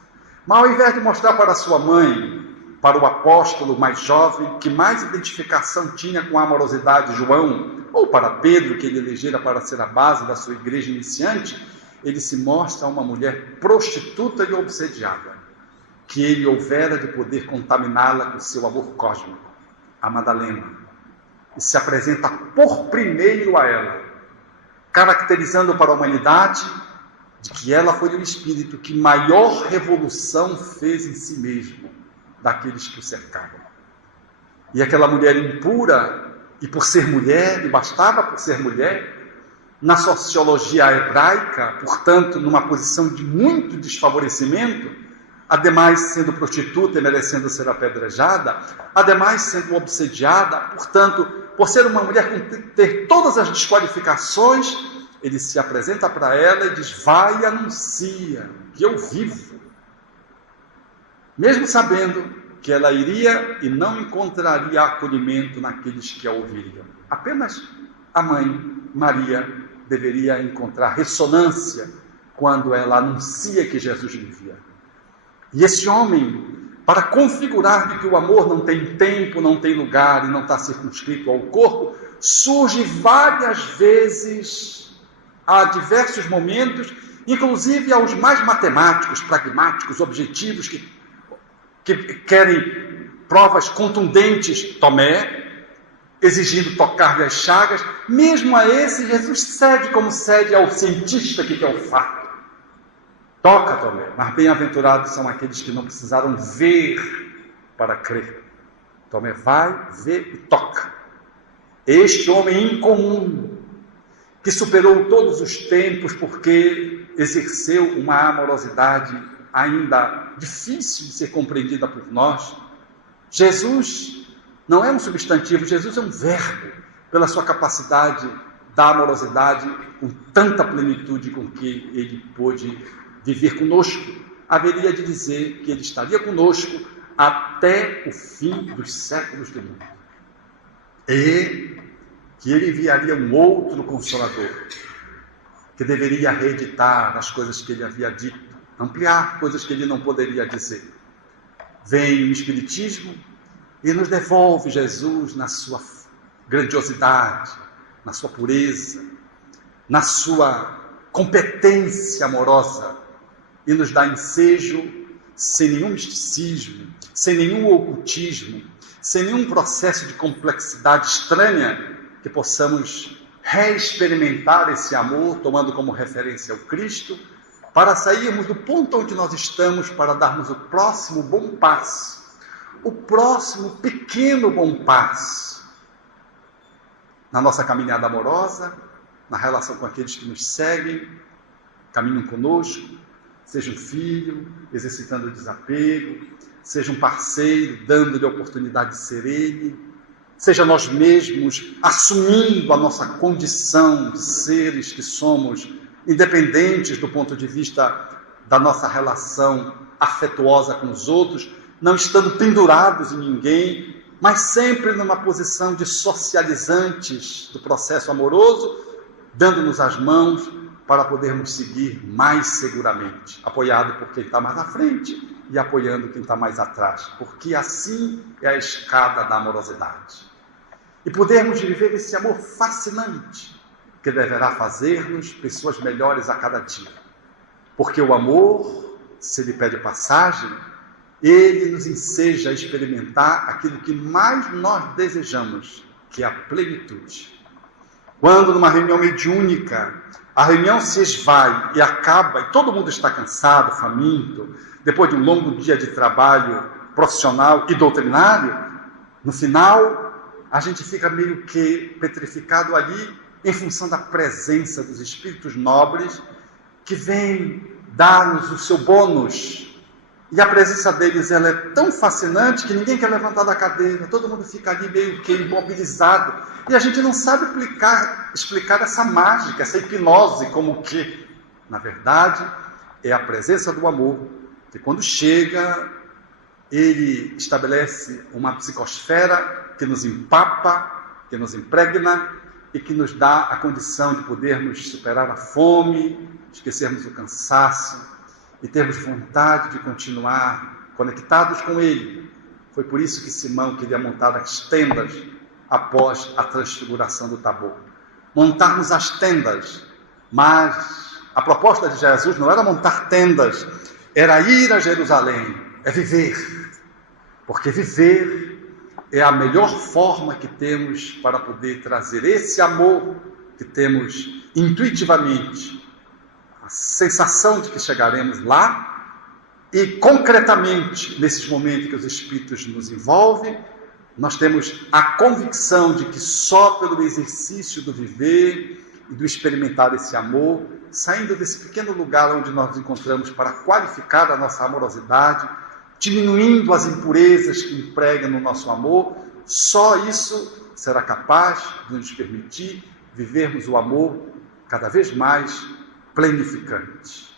Mas ao invés de mostrar para sua mãe, para o apóstolo mais jovem, que mais identificação tinha com a amorosidade de João, ou para Pedro, que ele elegera para ser a base da sua igreja iniciante, ele se mostra uma mulher prostituta e obsediada, que ele houvera de poder contaminá-la com seu amor cósmico, a Madalena. E se apresenta por primeiro a ela, caracterizando para a humanidade de que ela foi o espírito que maior revolução fez em si mesmo, daqueles que o cercavam. E aquela mulher impura, e por ser mulher, e bastava por ser mulher, na sociologia hebraica, portanto, numa posição de muito desfavorecimento, ademais sendo prostituta e merecendo ser apedrejada, ademais sendo obsediada, portanto, por ser uma mulher com ter todas as desqualificações, ele se apresenta para ela e diz: vai e anuncia que eu vivo. Mesmo sabendo que ela iria e não encontraria acolhimento naqueles que a ouviriam. Apenas a mãe, Maria, deveria encontrar ressonância quando ela anuncia que Jesus vivia. E esse homem, para configurar de que o amor não tem tempo, não tem lugar e não está circunscrito ao corpo, surge várias vezes, a diversos momentos, inclusive aos mais matemáticos, pragmáticos, objetivos, que querem provas contundentes, Tomé, exigindo tocar-lhe as chagas. Mesmo a esse, Jesus cede como cede ao cientista que quer o fato. Toca, Tomé, mas bem-aventurados são aqueles que não precisaram ver para crer. Tomé vai, vê e toca. Este homem incomum, que superou todos os tempos porque exerceu uma amorosidade ainda difícil de ser compreendida por nós. Jesus não é um substantivo, Jesus é um verbo, pela sua capacidade da amorosidade, com tanta plenitude com que ele pôde viver conosco. Haveria de dizer que ele estaria conosco até o fim dos séculos do mundo. E que ele enviaria um outro Consolador, que que deveria reeditar as coisas que ele havia dito, ampliar coisas que ele não poderia dizer. Vem o Espiritismo e nos devolve Jesus na sua grandiosidade, na sua pureza, na sua competência amorosa, e nos dá ensejo sem nenhum misticismo, sem nenhum ocultismo, sem nenhum processo de complexidade estranha, que possamos reexperimentar esse amor, tomando como referência o Cristo, para sairmos do ponto onde nós estamos, para darmos o próximo bom passo, o próximo pequeno bom passo, na nossa caminhada amorosa, na relação com aqueles que nos seguem, caminham conosco, seja um filho, exercitando o desapego, seja um parceiro, dando-lhe a oportunidade de ser ele, seja nós mesmos assumindo a nossa condição de seres que somos, independentes do ponto de vista da nossa relação afetuosa com os outros, não estando pendurados em ninguém, mas sempre numa posição de socializantes do processo amoroso, dando-nos as mãos para podermos seguir mais seguramente, apoiado por quem está mais à frente e apoiando quem está mais atrás, porque assim é a escada da amorosidade. E podermos viver esse amor fascinante, que deverá fazer-nos pessoas melhores a cada dia. Porque o amor, se ele pede passagem, ele nos enseja a experimentar aquilo que mais nós desejamos, que é a plenitude. Quando numa reunião mediúnica, a reunião se esvai e acaba, e todo mundo está cansado, faminto, depois de um longo dia de trabalho profissional e doutrinário, no final, a gente fica meio que petrificado ali, em função da presença dos espíritos nobres, que vêm dar-nos o seu bônus. E a presença deles, ela é tão fascinante que ninguém quer levantar da cadeira, todo mundo fica ali meio que imobilizado. E a gente não sabe explicar essa mágica, essa hipnose, como que, na verdade, é a presença do amor, que quando chega, ele estabelece uma psicosfera que nos empapa, que nos impregna e que nos dá a condição de podermos superar a fome, esquecermos o cansaço, e termos vontade de continuar conectados com ele. Foi por isso que Simão queria montar as tendas após a transfiguração do Tabor. Montarmos as tendas, mas a proposta de Jesus não era montar tendas, era ir a Jerusalém, é viver. Porque viver é a melhor forma que temos para poder trazer esse amor que temos intuitivamente, a sensação de que chegaremos lá, e concretamente, nesses momentos que os Espíritos nos envolvem, nós temos a convicção de que só pelo exercício do viver e do experimentar esse amor, saindo desse pequeno lugar onde nós nos encontramos para qualificar a nossa amorosidade, diminuindo as impurezas que impregam no nosso amor, só isso será capaz de nos permitir vivermos o amor cada vez mais plenificante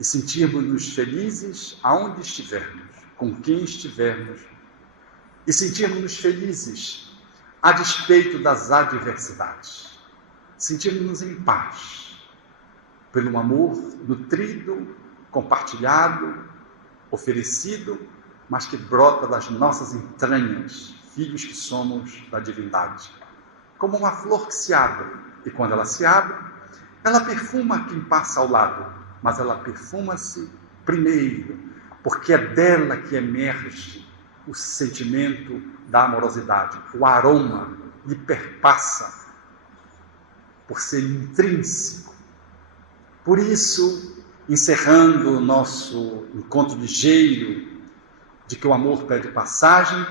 e sentirmos-nos felizes aonde estivermos, com quem estivermos, e sentirmos-nos felizes a despeito das adversidades, sentirmos-nos em paz pelo amor nutrido, compartilhado, oferecido, mas que brota das nossas entranhas, filhos que somos da divindade, como uma flor que se abre, e quando ela se abre, ela perfuma quem passa ao lado, mas ela perfuma-se primeiro, porque é dela que emerge o sentimento da amorosidade. O aroma lhe perpassa, por ser intrínseco. Por isso, encerrando o nosso encontro ligeiro de que o amor pede passagem,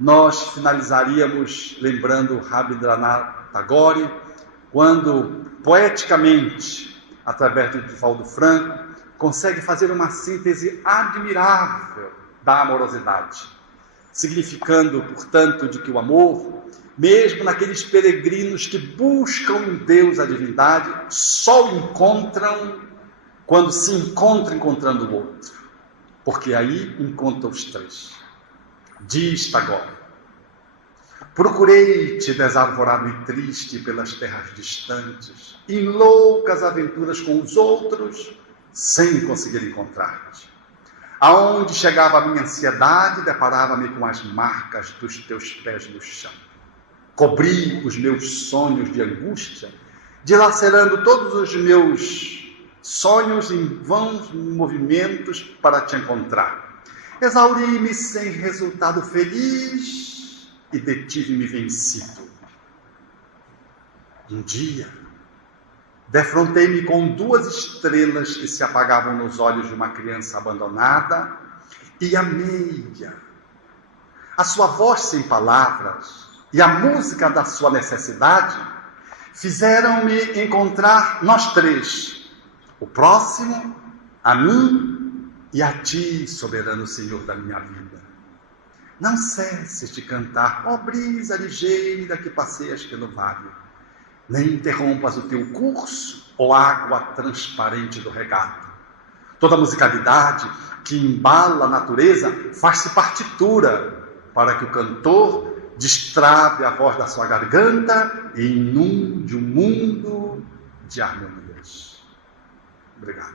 nós finalizaríamos lembrando Rabindranath Tagore, quando, poeticamente, através do Divaldo Franco, consegue fazer uma síntese admirável da amorosidade, significando, portanto, de que o amor, mesmo naqueles peregrinos que buscam em Deus a divindade, só o encontram quando se encontra encontrando o outro, porque aí encontra os três. Diz Tagore: Procurei-te desarvorado e triste pelas terras distantes, em loucas aventuras com os outros, sem conseguir encontrar-te. Aonde chegava a minha ansiedade, deparava-me com as marcas dos teus pés no chão. Cobri os meus sonhos de angústia, dilacerando todos os meus sonhos em vãos movimentos para te encontrar. Exauri-me sem resultado feliz e detive-me vencido. Um dia, defrontei-me com 2 estrelas que se apagavam nos olhos de uma criança abandonada e amei-a. A sua voz sem palavras e a música da sua necessidade fizeram-me encontrar nós 3, o próximo, a mim e a ti, soberano Senhor da minha vida. Não cesses de cantar, ó brisa ligeira que passeias pelo vale. Nem interrompas o teu curso, ó água transparente do regato. Toda musicalidade que embala a natureza faz-se partitura para que o cantor destrave a voz da sua garganta e inunde um mundo de harmonias. Obrigado.